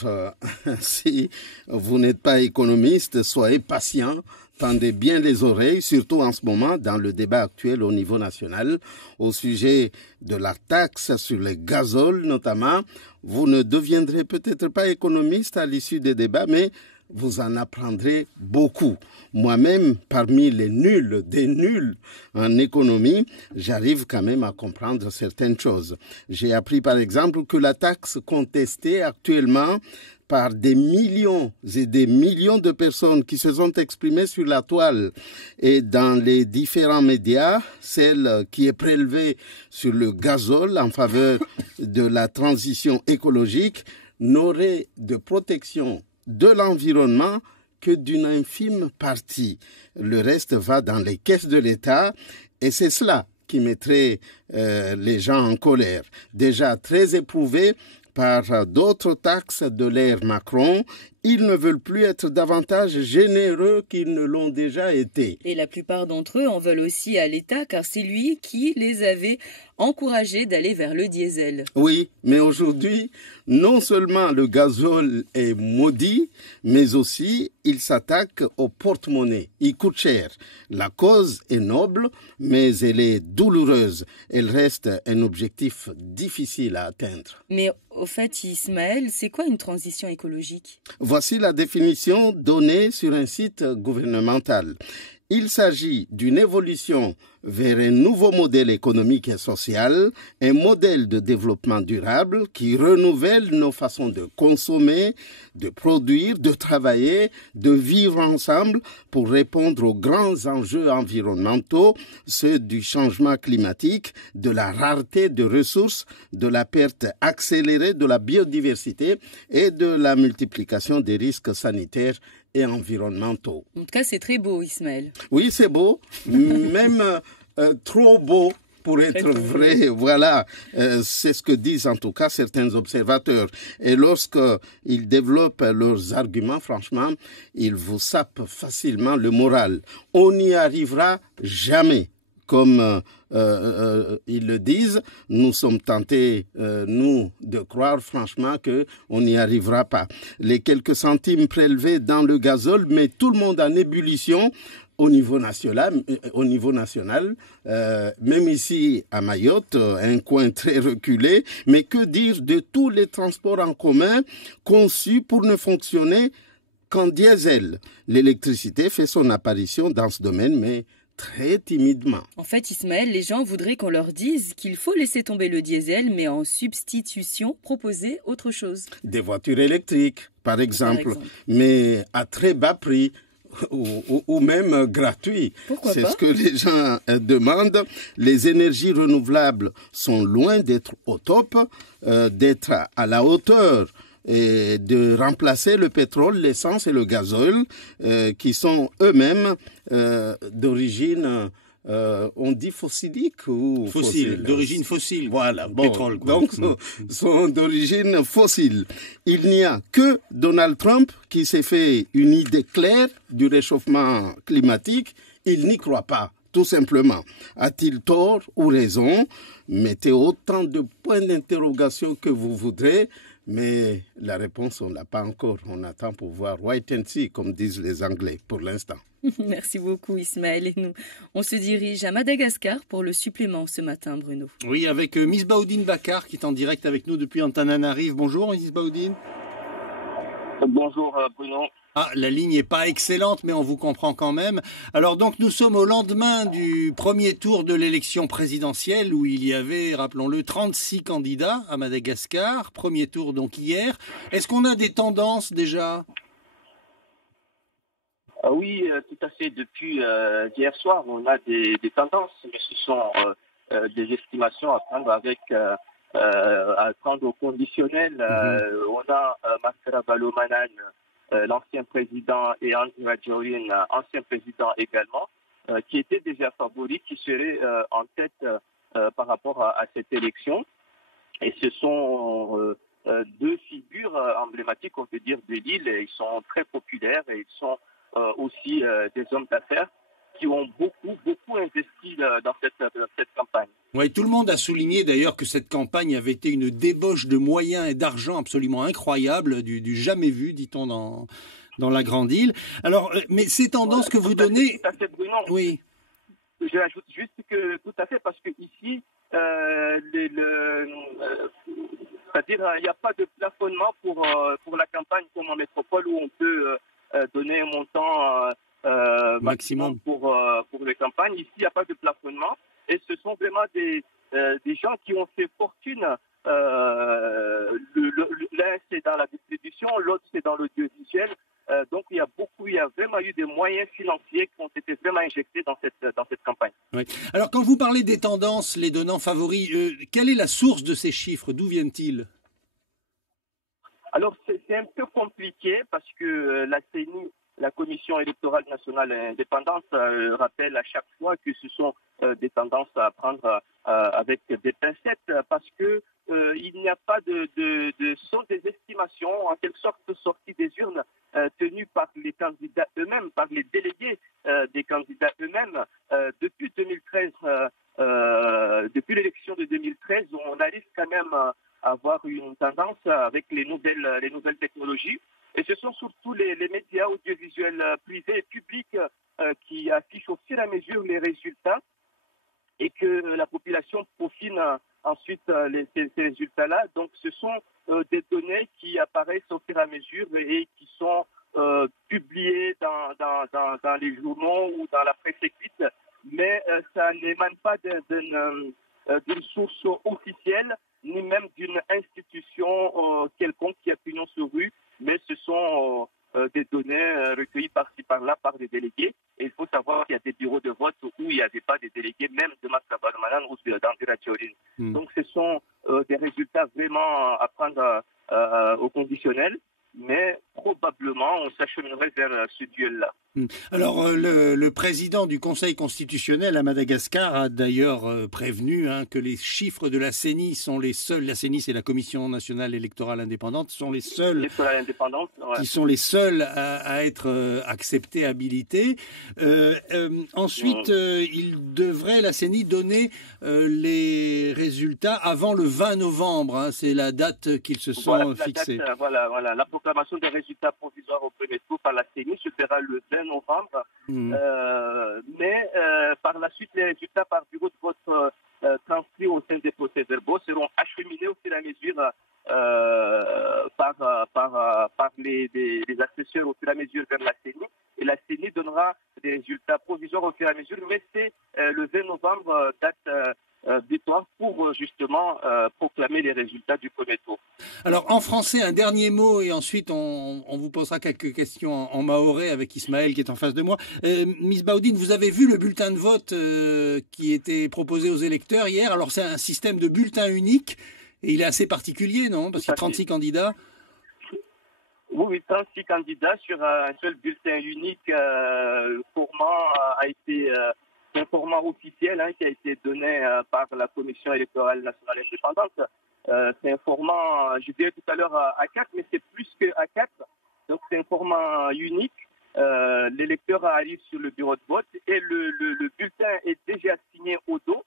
si vous n'êtes pas économiste, soyez patient, tendez bien les oreilles, surtout en ce moment dans le débat actuel au niveau national, au sujet de la taxe sur les gazoles notamment. Vous ne deviendrez peut-être pas économiste à l'issue des débats, mais vous en apprendrez beaucoup. Moi-même, parmi les nuls, des nuls en économie, j'arrive quand même à comprendre certaines choses. J'ai appris par exemple que la taxe contestée actuellement par des millions et des millions de personnes qui se sont exprimées sur la toile et dans les différents médias, celle qui est prélevée sur le gazole en faveur de la transition écologique, n'aurait de protection de l'environnement que d'une infime partie. Le reste va dans les caisses de l'État et c'est cela qui mettrait les gens en colère. Déjà très éprouvés par d'autres taxes de l'ère Macron, ils ne veulent plus être davantage généreux qu'ils ne l'ont déjà été. Et la plupart d'entre eux en veulent aussi à l'État car c'est lui qui les avait encouragés d'aller vers le diesel. Oui, mais aujourd'hui, non seulement le gazole est maudit, mais aussi il s'attaque au porte-monnaie. Il coûte cher. La cause est noble, mais elle est douloureuse. Elle reste un objectif difficile à atteindre. Mais au fait, Ismaël, c'est quoi une transition écologique ? Voici la définition donnée sur un site gouvernemental. Il s'agit d'une évolution vers un nouveau modèle économique et social, un modèle de développement durable qui renouvelle nos façons de consommer, de produire, de travailler, de vivre ensemble pour répondre aux grands enjeux environnementaux, ceux du changement climatique, de la rareté de ressources, de la perte accélérée de la biodiversité et de la multiplication des risques sanitaires et environnementaux. En tout cas, c'est très beau, Ismaël. Oui, c'est beau, même trop beau pour être vrai. Voilà, c'est ce que disent en tout cas certains observateurs. Et lorsqu'ils développent leurs arguments, franchement, ils vous sapent facilement le moral. On n'y arrivera jamais. Comme ils le disent, nous sommes tentés, nous, de croire franchement qu'on n'y arrivera pas. Les quelques centimes prélevés dans le gazole mettent tout le monde en ébullition au niveau national, même ici à Mayotte, un coin très reculé. Mais que dire de tous les transports en commun conçus pour ne fonctionner qu'en diesel? L'électricité fait son apparition dans ce domaine, mais très timidement. En fait, Ismaël, les gens voudraient qu'on leur dise qu'il faut laisser tomber le diesel, mais en substitution, proposer autre chose. Des voitures électriques, par exemple. Mais à très bas prix. Ou même gratuit. C'est ce que les gens demandent. Les énergies renouvelables sont loin d'être au top, d'être à la hauteur et de remplacer le pétrole, l'essence et le gazole qui sont eux-mêmes d'origine... on dit fossilique ou fossile, d'origine fossile. Voilà, bon, pétrole, quoi. Donc sont d'origine fossile. Il n'y a que Donald Trump qui s'est fait une idée claire du réchauffement climatique. Il n'y croit pas, tout simplement. A-t-il tort ou raison? Mettez autant de points d'interrogation que vous voudrez. Mais la réponse, on ne l'a pas encore. On attend pour voir wait and see, comme disent les Anglais, pour l'instant. Merci beaucoup Ismaël. Et nous, on se dirige à Madagascar pour le supplément ce matin, Bruno. Oui, avec Miss Baoudine Bakar qui est en direct avec nous depuis Antananarive. Bonjour Miss Baoudine. Bonjour Bruno. Ah, la ligne n'est pas excellente, mais on vous comprend quand même. Alors donc nous sommes au lendemain du premier tour de l'élection présidentielle où il y avait, rappelons-le, 36 candidats à Madagascar. Premier tour donc hier. Est-ce qu'on a des tendances déjà ? Oui, tout à fait. Depuis hier soir, on a des tendances, mais ce sont des estimations à prendre au conditionnel. On a Marcela Balomanan, l'ancien président, et Andry Rajoelina, ancien président également, qui étaient déjà favoris, qui seraient en tête par rapport à cette élection. Et ce sont deux figures emblématiques, on peut dire, de l'île. Ils sont très populaires et ils sont aussi des hommes d'affaires qui ont beaucoup investi dans cette campagne. Oui, tout le monde a souligné d'ailleurs que cette campagne avait été une débauche de moyens et d'argent absolument incroyable, du jamais vu, dit-on, dans la grande île. Alors, mais ces tendances que vous donnez... Tout à fait, Bruno. Oui. Je rajoute juste que tout à fait, parce que ici, c'est-à-dire, il n'y a pas de plafonnement pour la campagne comme en métropole où on peut donner un montant maximum pour les campagnes. Ici, il n'y a pas de plafonnement et ce sont vraiment des gens qui ont fait fortune. L'un, c'est dans la distribution, l'autre, c'est dans l'audiovisuel. Donc, il y a vraiment eu des moyens financiers qui ont été vraiment injectés dans cette campagne. Oui. Alors, quand vous parlez des tendances, les donnants favoris, quelle est la source de ces chiffres? D'où viennent-ils? Alors, c'est un peu compliqué parce que la CENI, la Commission électorale nationale indépendante, rappelle à chaque fois que ce sont des tendances à prendre avec des pincettes parce que il n'y a pas sont des estimations en quelque sorte sorties des urnes tenues par les candidats eux-mêmes, par les délégués des candidats eux-mêmes. Depuis 2013, depuis l'élection de 2013, on arrive quand même à avoir une tendance avec les nouvelles technologies. Et ce sont surtout les médias audiovisuels privés et publics qui affichent au fur et à mesure les résultats et que la population peaufine ensuite ces résultats-là. Donc ce sont des données qui apparaissent au fur et à mesure et qui sont publiées dans les journaux ou dans la presse écrite, mais ça n'émane pas d'une source officielle ni même d'une institution quelconque qui a pignon sur rue, mais ce sont des données recueillies par-ci par-là par des délégués. Et il faut savoir qu'il y a des bureaux de vote où il n'y avait pas de délégués, même de Marcela Balomanan ou d'Andry Rajoelina. Donc ce sont des résultats vraiment à prendre au conditionnel, mais probablement on s'acheminerait vers ce duel-là. Alors, le président du Conseil constitutionnel à Madagascar a d'ailleurs prévenu que les chiffres de la CENI sont les seuls. La CENI, c'est la Commission nationale électorale indépendante, sont les seuls qui sont les seuls à être acceptés, habilités. Ensuite, la CENI donner les résultats avant le 20 novembre. C'est la date qu'ils se sont fixés. Voilà, la proclamation des résultats provisoires au premier tour par la CENI se fera le 20 novembre, mais par la suite les résultats par bureau de vote transcrits au sein des procès-verbaux seront acheminés au fur et à mesure par les assesseurs au fur et à mesure vers la CENI et la CENI donnera des résultats provisoires au fur et à mesure, mais c'est le 20 novembre, date butoir pour justement proclamer les résultats du premier tour. Alors en français, un dernier mot et ensuite on vous posera quelques questions en mahorais avec Ismaël qui est en face de moi. Miss Baudine, vous avez vu le bulletin de vote qui était proposé aux électeurs hier. Alors c'est un système de bulletin unique et il est assez particulier, non? Parce qu'il y a 36 candidats. Oui, 36 candidats sur un seul bulletin unique. Le format a été un format officiel qui a été donné par la Commission électorale nationale indépendante. C'est un format, je dirais tout à l'heure A4, mais c'est plus que A4. Donc c'est un format unique. L'électeur arrive sur le bureau de vote et le bulletin est déjà signé au dos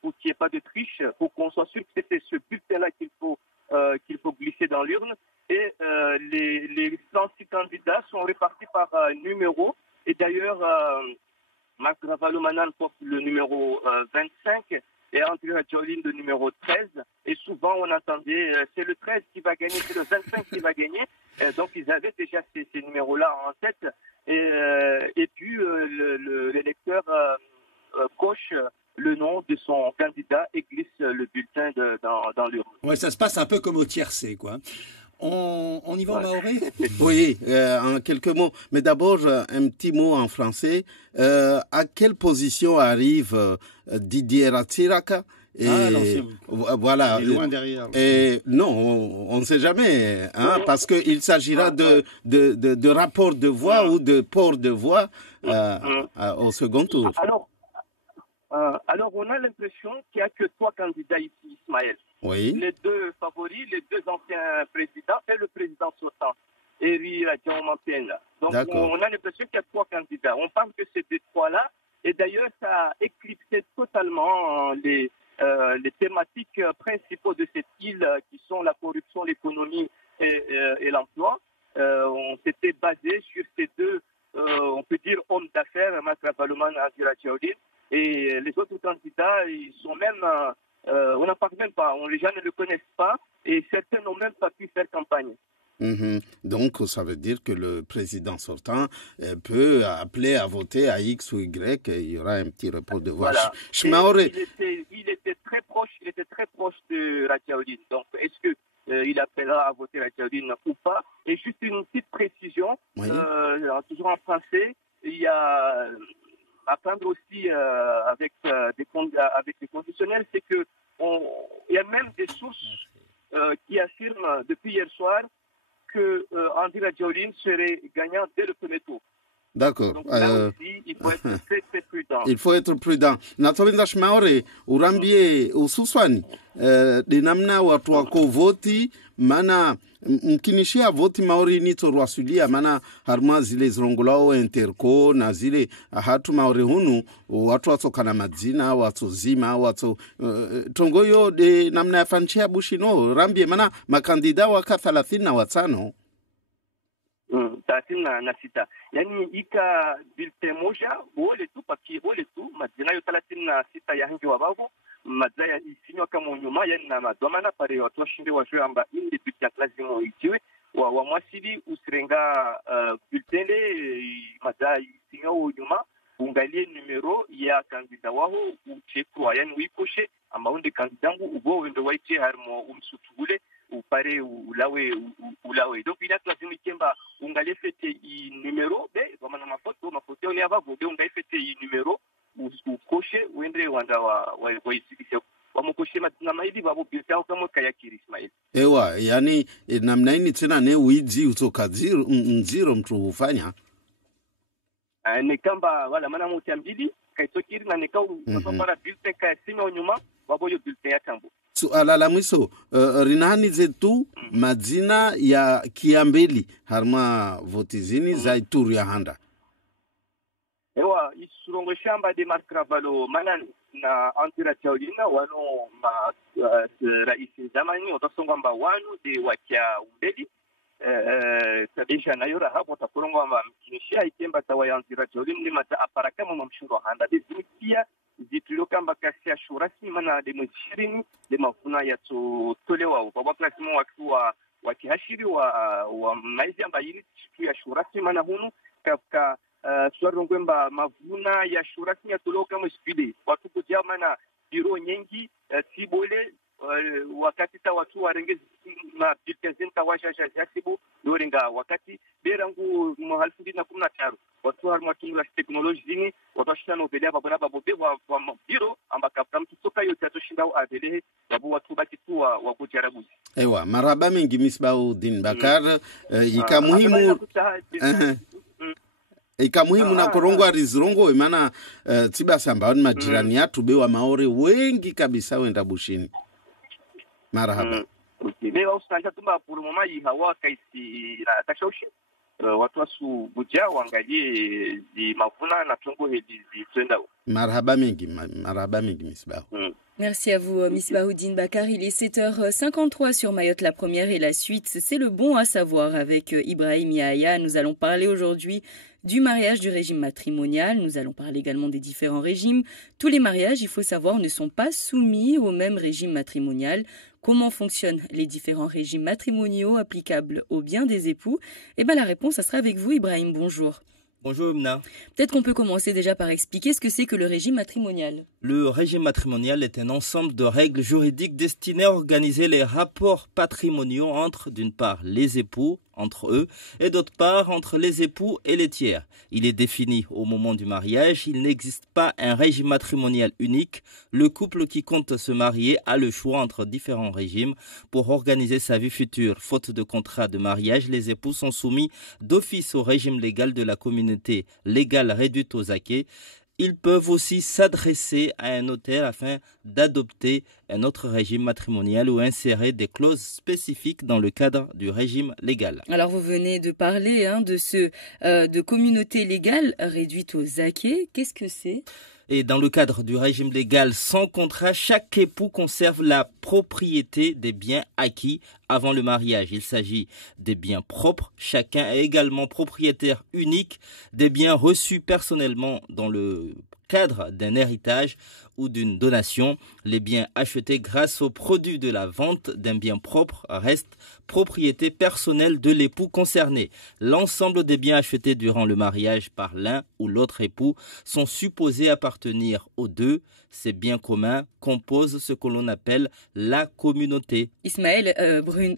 pour qu'il n'y ait pas de triche, pour qu'on soit sûr que c'est ce bulletin-là qu'il faut glisser dans l'urne. Et les 36 candidats sont répartis par numéro. Et d'ailleurs, Marc Ravalomanan porte le numéro 25 et André Radjoline le numéro 13. Et souvent, on entendait c'est le 13 qui va gagner, c'est le 25 qui va gagner. Donc, ils avaient déjà ces numéros-là en tête. Et puis, l'électeur coche le nom de son candidat et glisse le bulletin dans l'urne. Ouais, ça se passe un peu comme au tiercé, quoi. On y va en mahorais? Oui, en quelques mots. Mais d'abord, un petit mot en français. À quelle position arrive Didier Ratsiraka? Voilà. Il est loin derrière. Et non, on ne sait jamais, parce qu'il s'agira de rapport de voix ou de port de voix au second tour. Alors, on a l'impression qu'il n'y a que 3 candidats ici, Ismaël. Oui. Les 2 favoris, les 2 anciens présidents et le président sortant, Eri Radjaoumapena. Donc, on a l'impression qu'il y a 3 candidats. On parle que c'est ces 3-là. Et d'ailleurs, ça a éclipsé totalement les thématiques principaux de cette île qui sont la corruption, l'économie et l'emploi. On s'était basé sur ces 2, on peut dire, hommes d'affaires, Matra Balouman et Andira Tchaoudine. Et les autres candidats, ils sont même, on n'en parle même pas, les gens ne le connaissent pas et certains n'ont même pas pu faire campagne. Donc, ça veut dire que le président sortant peut appeler à voter à X ou Y et il y aura un petit report de voix. Voilà. Il était très proche de Radjaoudine. Donc, est-ce que il appellera à voter Radjaoudine ou pas? Et juste une petite précision, toujours en français, il y a à prendre aussi avec les conditionnels, c'est que il y a même des sources qui affirment depuis hier soir que André Radjoline serait gagnant dès le premier tour. D'accord. Donc là aussi, il faut être très très prudent. Il faut être prudent. Natobinda Shmaore, urambie ususwani, de namna watu wako voti, mana mkinishia voti maori nito rwasulia, mana harma zile zrongolao interco na zile hatu maori hunu, watu watokana madzina, watu zima, watu tongoyo de namna yafanchia bushino, rambie mana makandida waka 35. 36. Yani ika bilte moja wole tu paki wole tu majina yo 36 ya hangi wabago mazaya isinyo kama nyuma yani na madomana pare watu washinde wajwe amba indi bilte lazima itiwe wa mwasili usrenga biltele mazaya isinyo nyuma ungalie numero ya kandida waho uchekwa yani uikoshe ama unde kandidangu ubo wendo waitie harmo umsutugule upare ulawe donc il a lazima ikemba ungalie fete i numero be kama na mafoto ni abavo be ungalie fete i numero ukoshe uende wanda wa isikisha wamukoshe matina maidi babo bilta kama kayakiri Ismail ewa yani namna ini tena ne uidzi utoka nziro mtu hufanya ni kamba wala mana mutambili kaitokiri na nikau kwa bilta kasima nyuma waboyo bilta ya tambo. Suala la mwisho, rinani zetu madzina ya kiambeli harma votizini za Ituri ya handa. Ewa, isurongo shamba de Marc Ravalo manan na Andira Tchaoudina wano raisi zamani otasonga mba wanu de wakia umbeli tabisha na yora hapo takurongo mba mkinishia ikemba tawa ya Andira Tchaoudina ni mata aparaka mwa mshundo handa de zimikia zitulo kamba kasi ya shurasi mana de mwishirini de mafuna ya tolewa kwa wakati mwa wakihashiri wa maizi amba yini chitu ya shurasi mana hunu kafka Swalongwemba mavuna ya shuraki ya toloka mspide watu kujama na biro nyingi sibole wakati ta watu warenge na biltezenta washaja jasibu doringa wakati berangu muhalfu na 15 watu harma tumula teknoloji zini watu shana obelea babona babobe wa biro ambaka mtu soka yote atoshinda adele babu watu bakitu wa kujarabuzi. Ewa maraba mingi Misbahuddin Bakar ikamuhimu na korongo arizirongo imana tiba samba ni majirani yatu bewa maore wengi kabisa wenda bushini. Marhaba. Leo usanga tumba pour moment hawa kaisi na tashaushi watu wasu buja wangalie di mavuna na tongo hedi twenda. Marhaba mingi Misbahu. Merci à vous, Misbahuddin Bakar. Il est 7h53 sur Mayotte, la première et la suite. C'est le bon à savoir avec Ibrahim Yahya. Nous allons parler aujourd'hui du mariage, du régime matrimonial. Nous allons parler également des différents régimes. Tous les mariages, il faut savoir, ne sont pas soumis au même régime matrimonial. Comment fonctionnent les différents régimes matrimoniaux applicables aux biens des époux? Eh bien, la réponse, ça sera avec vous, Ibrahim. Bonjour. Bonjour Mna. Peut-être qu'on peut commencer déjà par expliquer ce que c'est que le régime matrimonial. Le régime matrimonial est un ensemble de règles juridiques destinées à organiser les rapports patrimoniaux entre, d'une part, les époux, entre eux, et d'autre part, entre les époux et les tiers. Il est défini au moment du mariage. Il n'existe pas un régime matrimonial unique. Le couple qui compte se marier a le choix entre différents régimes pour organiser sa vie future. Faute de contrat de mariage, les époux sont soumis d'office au régime légal de la communauté légale réduite aux acquets. Ils peuvent aussi s'adresser à un notaire afin d'adopter un autre régime matrimonial ou insérer des clauses spécifiques dans le cadre du régime légal. Alors vous venez de parler de communauté légale réduite aux acquets. Qu'est-ce que c'est ? Et dans le cadre du régime légal sans contrat, chaque époux conserve la propriété des biens acquis avant le mariage. Il s'agit des biens propres. Chacun est également propriétaire unique des biens reçus personnellement dans le cadre d'un héritage ou d'une donation. Les biens achetés grâce au produit de la vente d'un bien propre restent propriété personnelle de l'époux concerné. L'ensemble des biens achetés durant le mariage par l'un ou l'autre époux sont supposés appartenir aux deux. Ces biens communs composent ce que l'on appelle la communauté. Ismaël, Brune...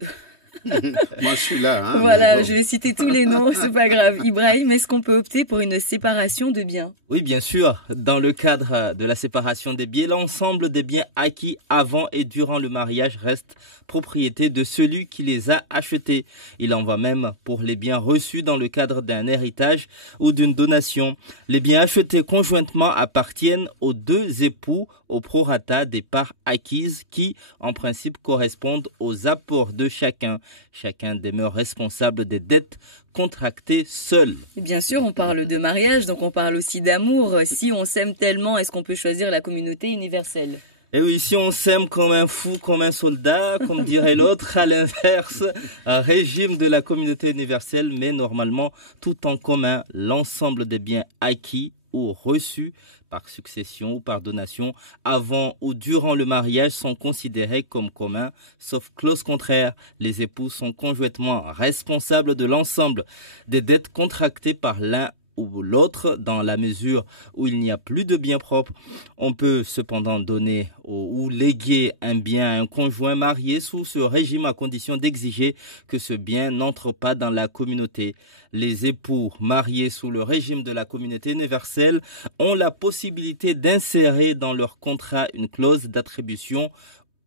Moi, je suis là. Voilà, bon. Je vais citer tous les noms, c'est pas grave. Ibrahim, est-ce qu'on peut opter pour une séparation de biens? Oui, bien sûr. Dans le cadre de la séparation des biens, l'ensemble des biens acquis avant et durant le mariage reste propriété de celui qui les a achetés. Il en va même pour les biens reçus dans le cadre d'un héritage ou d'une donation. Les biens achetés conjointement appartiennent aux deux époux au prorata des parts acquises qui, en principe, correspondent aux apports de chacun. Chacun demeure responsable des dettes contractées seul. Et bien sûr, on parle de mariage, donc on parle aussi d'amour. Si on s'aime tellement, est-ce qu'on peut choisir la communauté universelle? Et oui, si on s'aime comme un fou, comme un soldat, comme dirait l'autre, à l'inverse, un régime de la communauté universelle, mais normalement tout en commun, l'ensemble des biens acquis ou reçus par succession ou par donation avant ou durant le mariage sont considérés comme communs, sauf clause contraire. Les époux sont conjointement responsables de l'ensemble des dettes contractées par l'un ou l'autre dans la mesure où il n'y a plus de biens propres. On peut cependant donner ou léguer un bien à un conjoint marié sous ce régime à condition d'exiger que ce bien n'entre pas dans la communauté. Les époux mariés sous le régime de la communauté universelle ont la possibilité d'insérer dans leur contrat une clause d'attribution.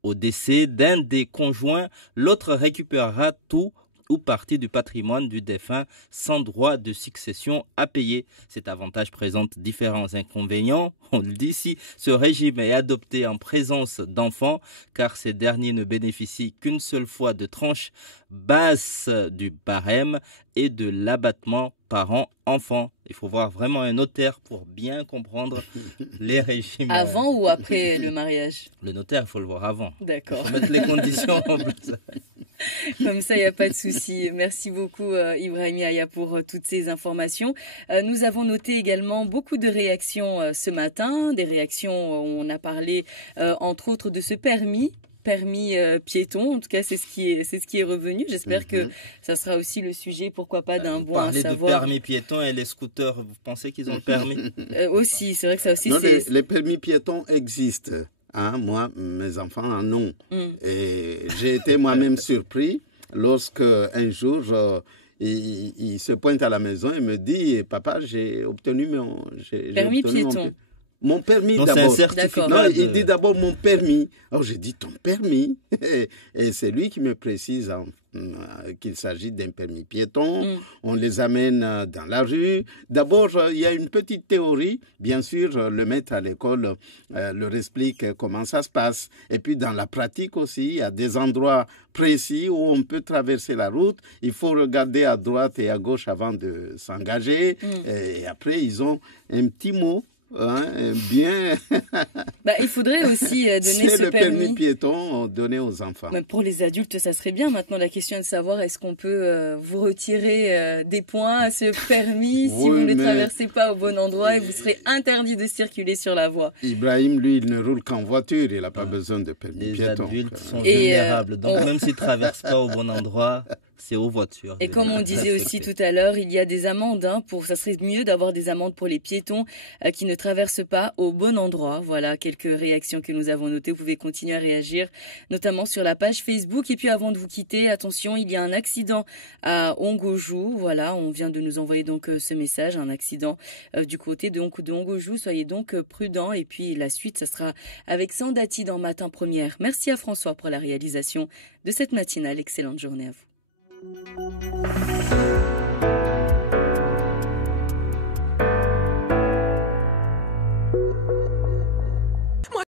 Au décès d'un des conjoints, l'autre récupérera tout ou partie du patrimoine du défunt sans droit de succession à payer. Cet avantage présente différents inconvénients. On le dit ici, ce régime est adopté en présence d'enfants car ces derniers ne bénéficient qu'une seule fois de tranche basse du barème et de l'abattement parent-enfant. Il faut voir vraiment un notaire pour bien comprendre les régimes. Avant ou après le mariage? Le notaire, il faut le voir avant. D'accord. Il faut mettre les conditions en place. Comme ça, il n'y a pas de souci. Merci beaucoup, Ibrahim Yahya, pour toutes ces informations. Nous avons noté également beaucoup de réactions ce matin, des réactions où on a parlé, entre autres, de ce permis permis piéton. En tout cas, c'est ce qui est revenu. J'espère que ça sera aussi le sujet, pourquoi pas, d'un bon à savoir. Parler de permis piéton et les scooters, vous pensez qu'ils ont le permis? Aussi, c'est vrai que ça aussi, non, les permis piétons existent. Hein, moi, mes enfants en ont. Et j'ai été moi-même surpris lorsque un jour, il se pointe à la maison et me dit « Papa, j'ai obtenu mon permis piéton ». Mon permis d'abord. Non, il dit d'abord mon permis. Alors j'ai dit ton permis. Et c'est lui qui me précise qu'il s'agit d'un permis piéton. On les amène dans la rue. D'abord, il y a une petite théorie. Bien sûr, le maître à l'école leur explique comment ça se passe. Et puis dans la pratique aussi, il y a des endroits précis où on peut traverser la route. Il faut regarder à droite et à gauche avant de s'engager. Et après, ils ont un petit mot. Bien. Il faudrait aussi donner c'est ce le permis piéton donné aux enfants. Mais pour les adultes, ça serait bien. Maintenant, la question est de savoir est-ce qu'on peut vous retirer des points à ce permis si vous ne traversez pas au bon endroit et vous serez interdit de circuler sur la voie. Ibrahim, lui, il ne roule qu'en voiture. Il n'a pas besoin de permis piéton. Les adultes sont vulnérables. Donc, même s'ils ne traversent pas au bon endroit, c'est aux voitures. Et comme on disait aussi tout à l'heure, il y a des amendes. Ça serait mieux d'avoir des amendes pour les piétons qui ne traversent pas au bon endroit. Voilà quelques réactions que nous avons notées. Vous pouvez continuer à réagir, notamment sur la page Facebook. Et puis avant de vous quitter, attention, il y a un accident à Ongojou. Voilà, on vient de nous envoyer donc ce message, un accident du côté de Ongojou. Soyez donc prudents. Et puis la suite, ça sera avec Sandati dans Matin Première. Merci à François pour la réalisation de cette matinale. Excellente journée à vous.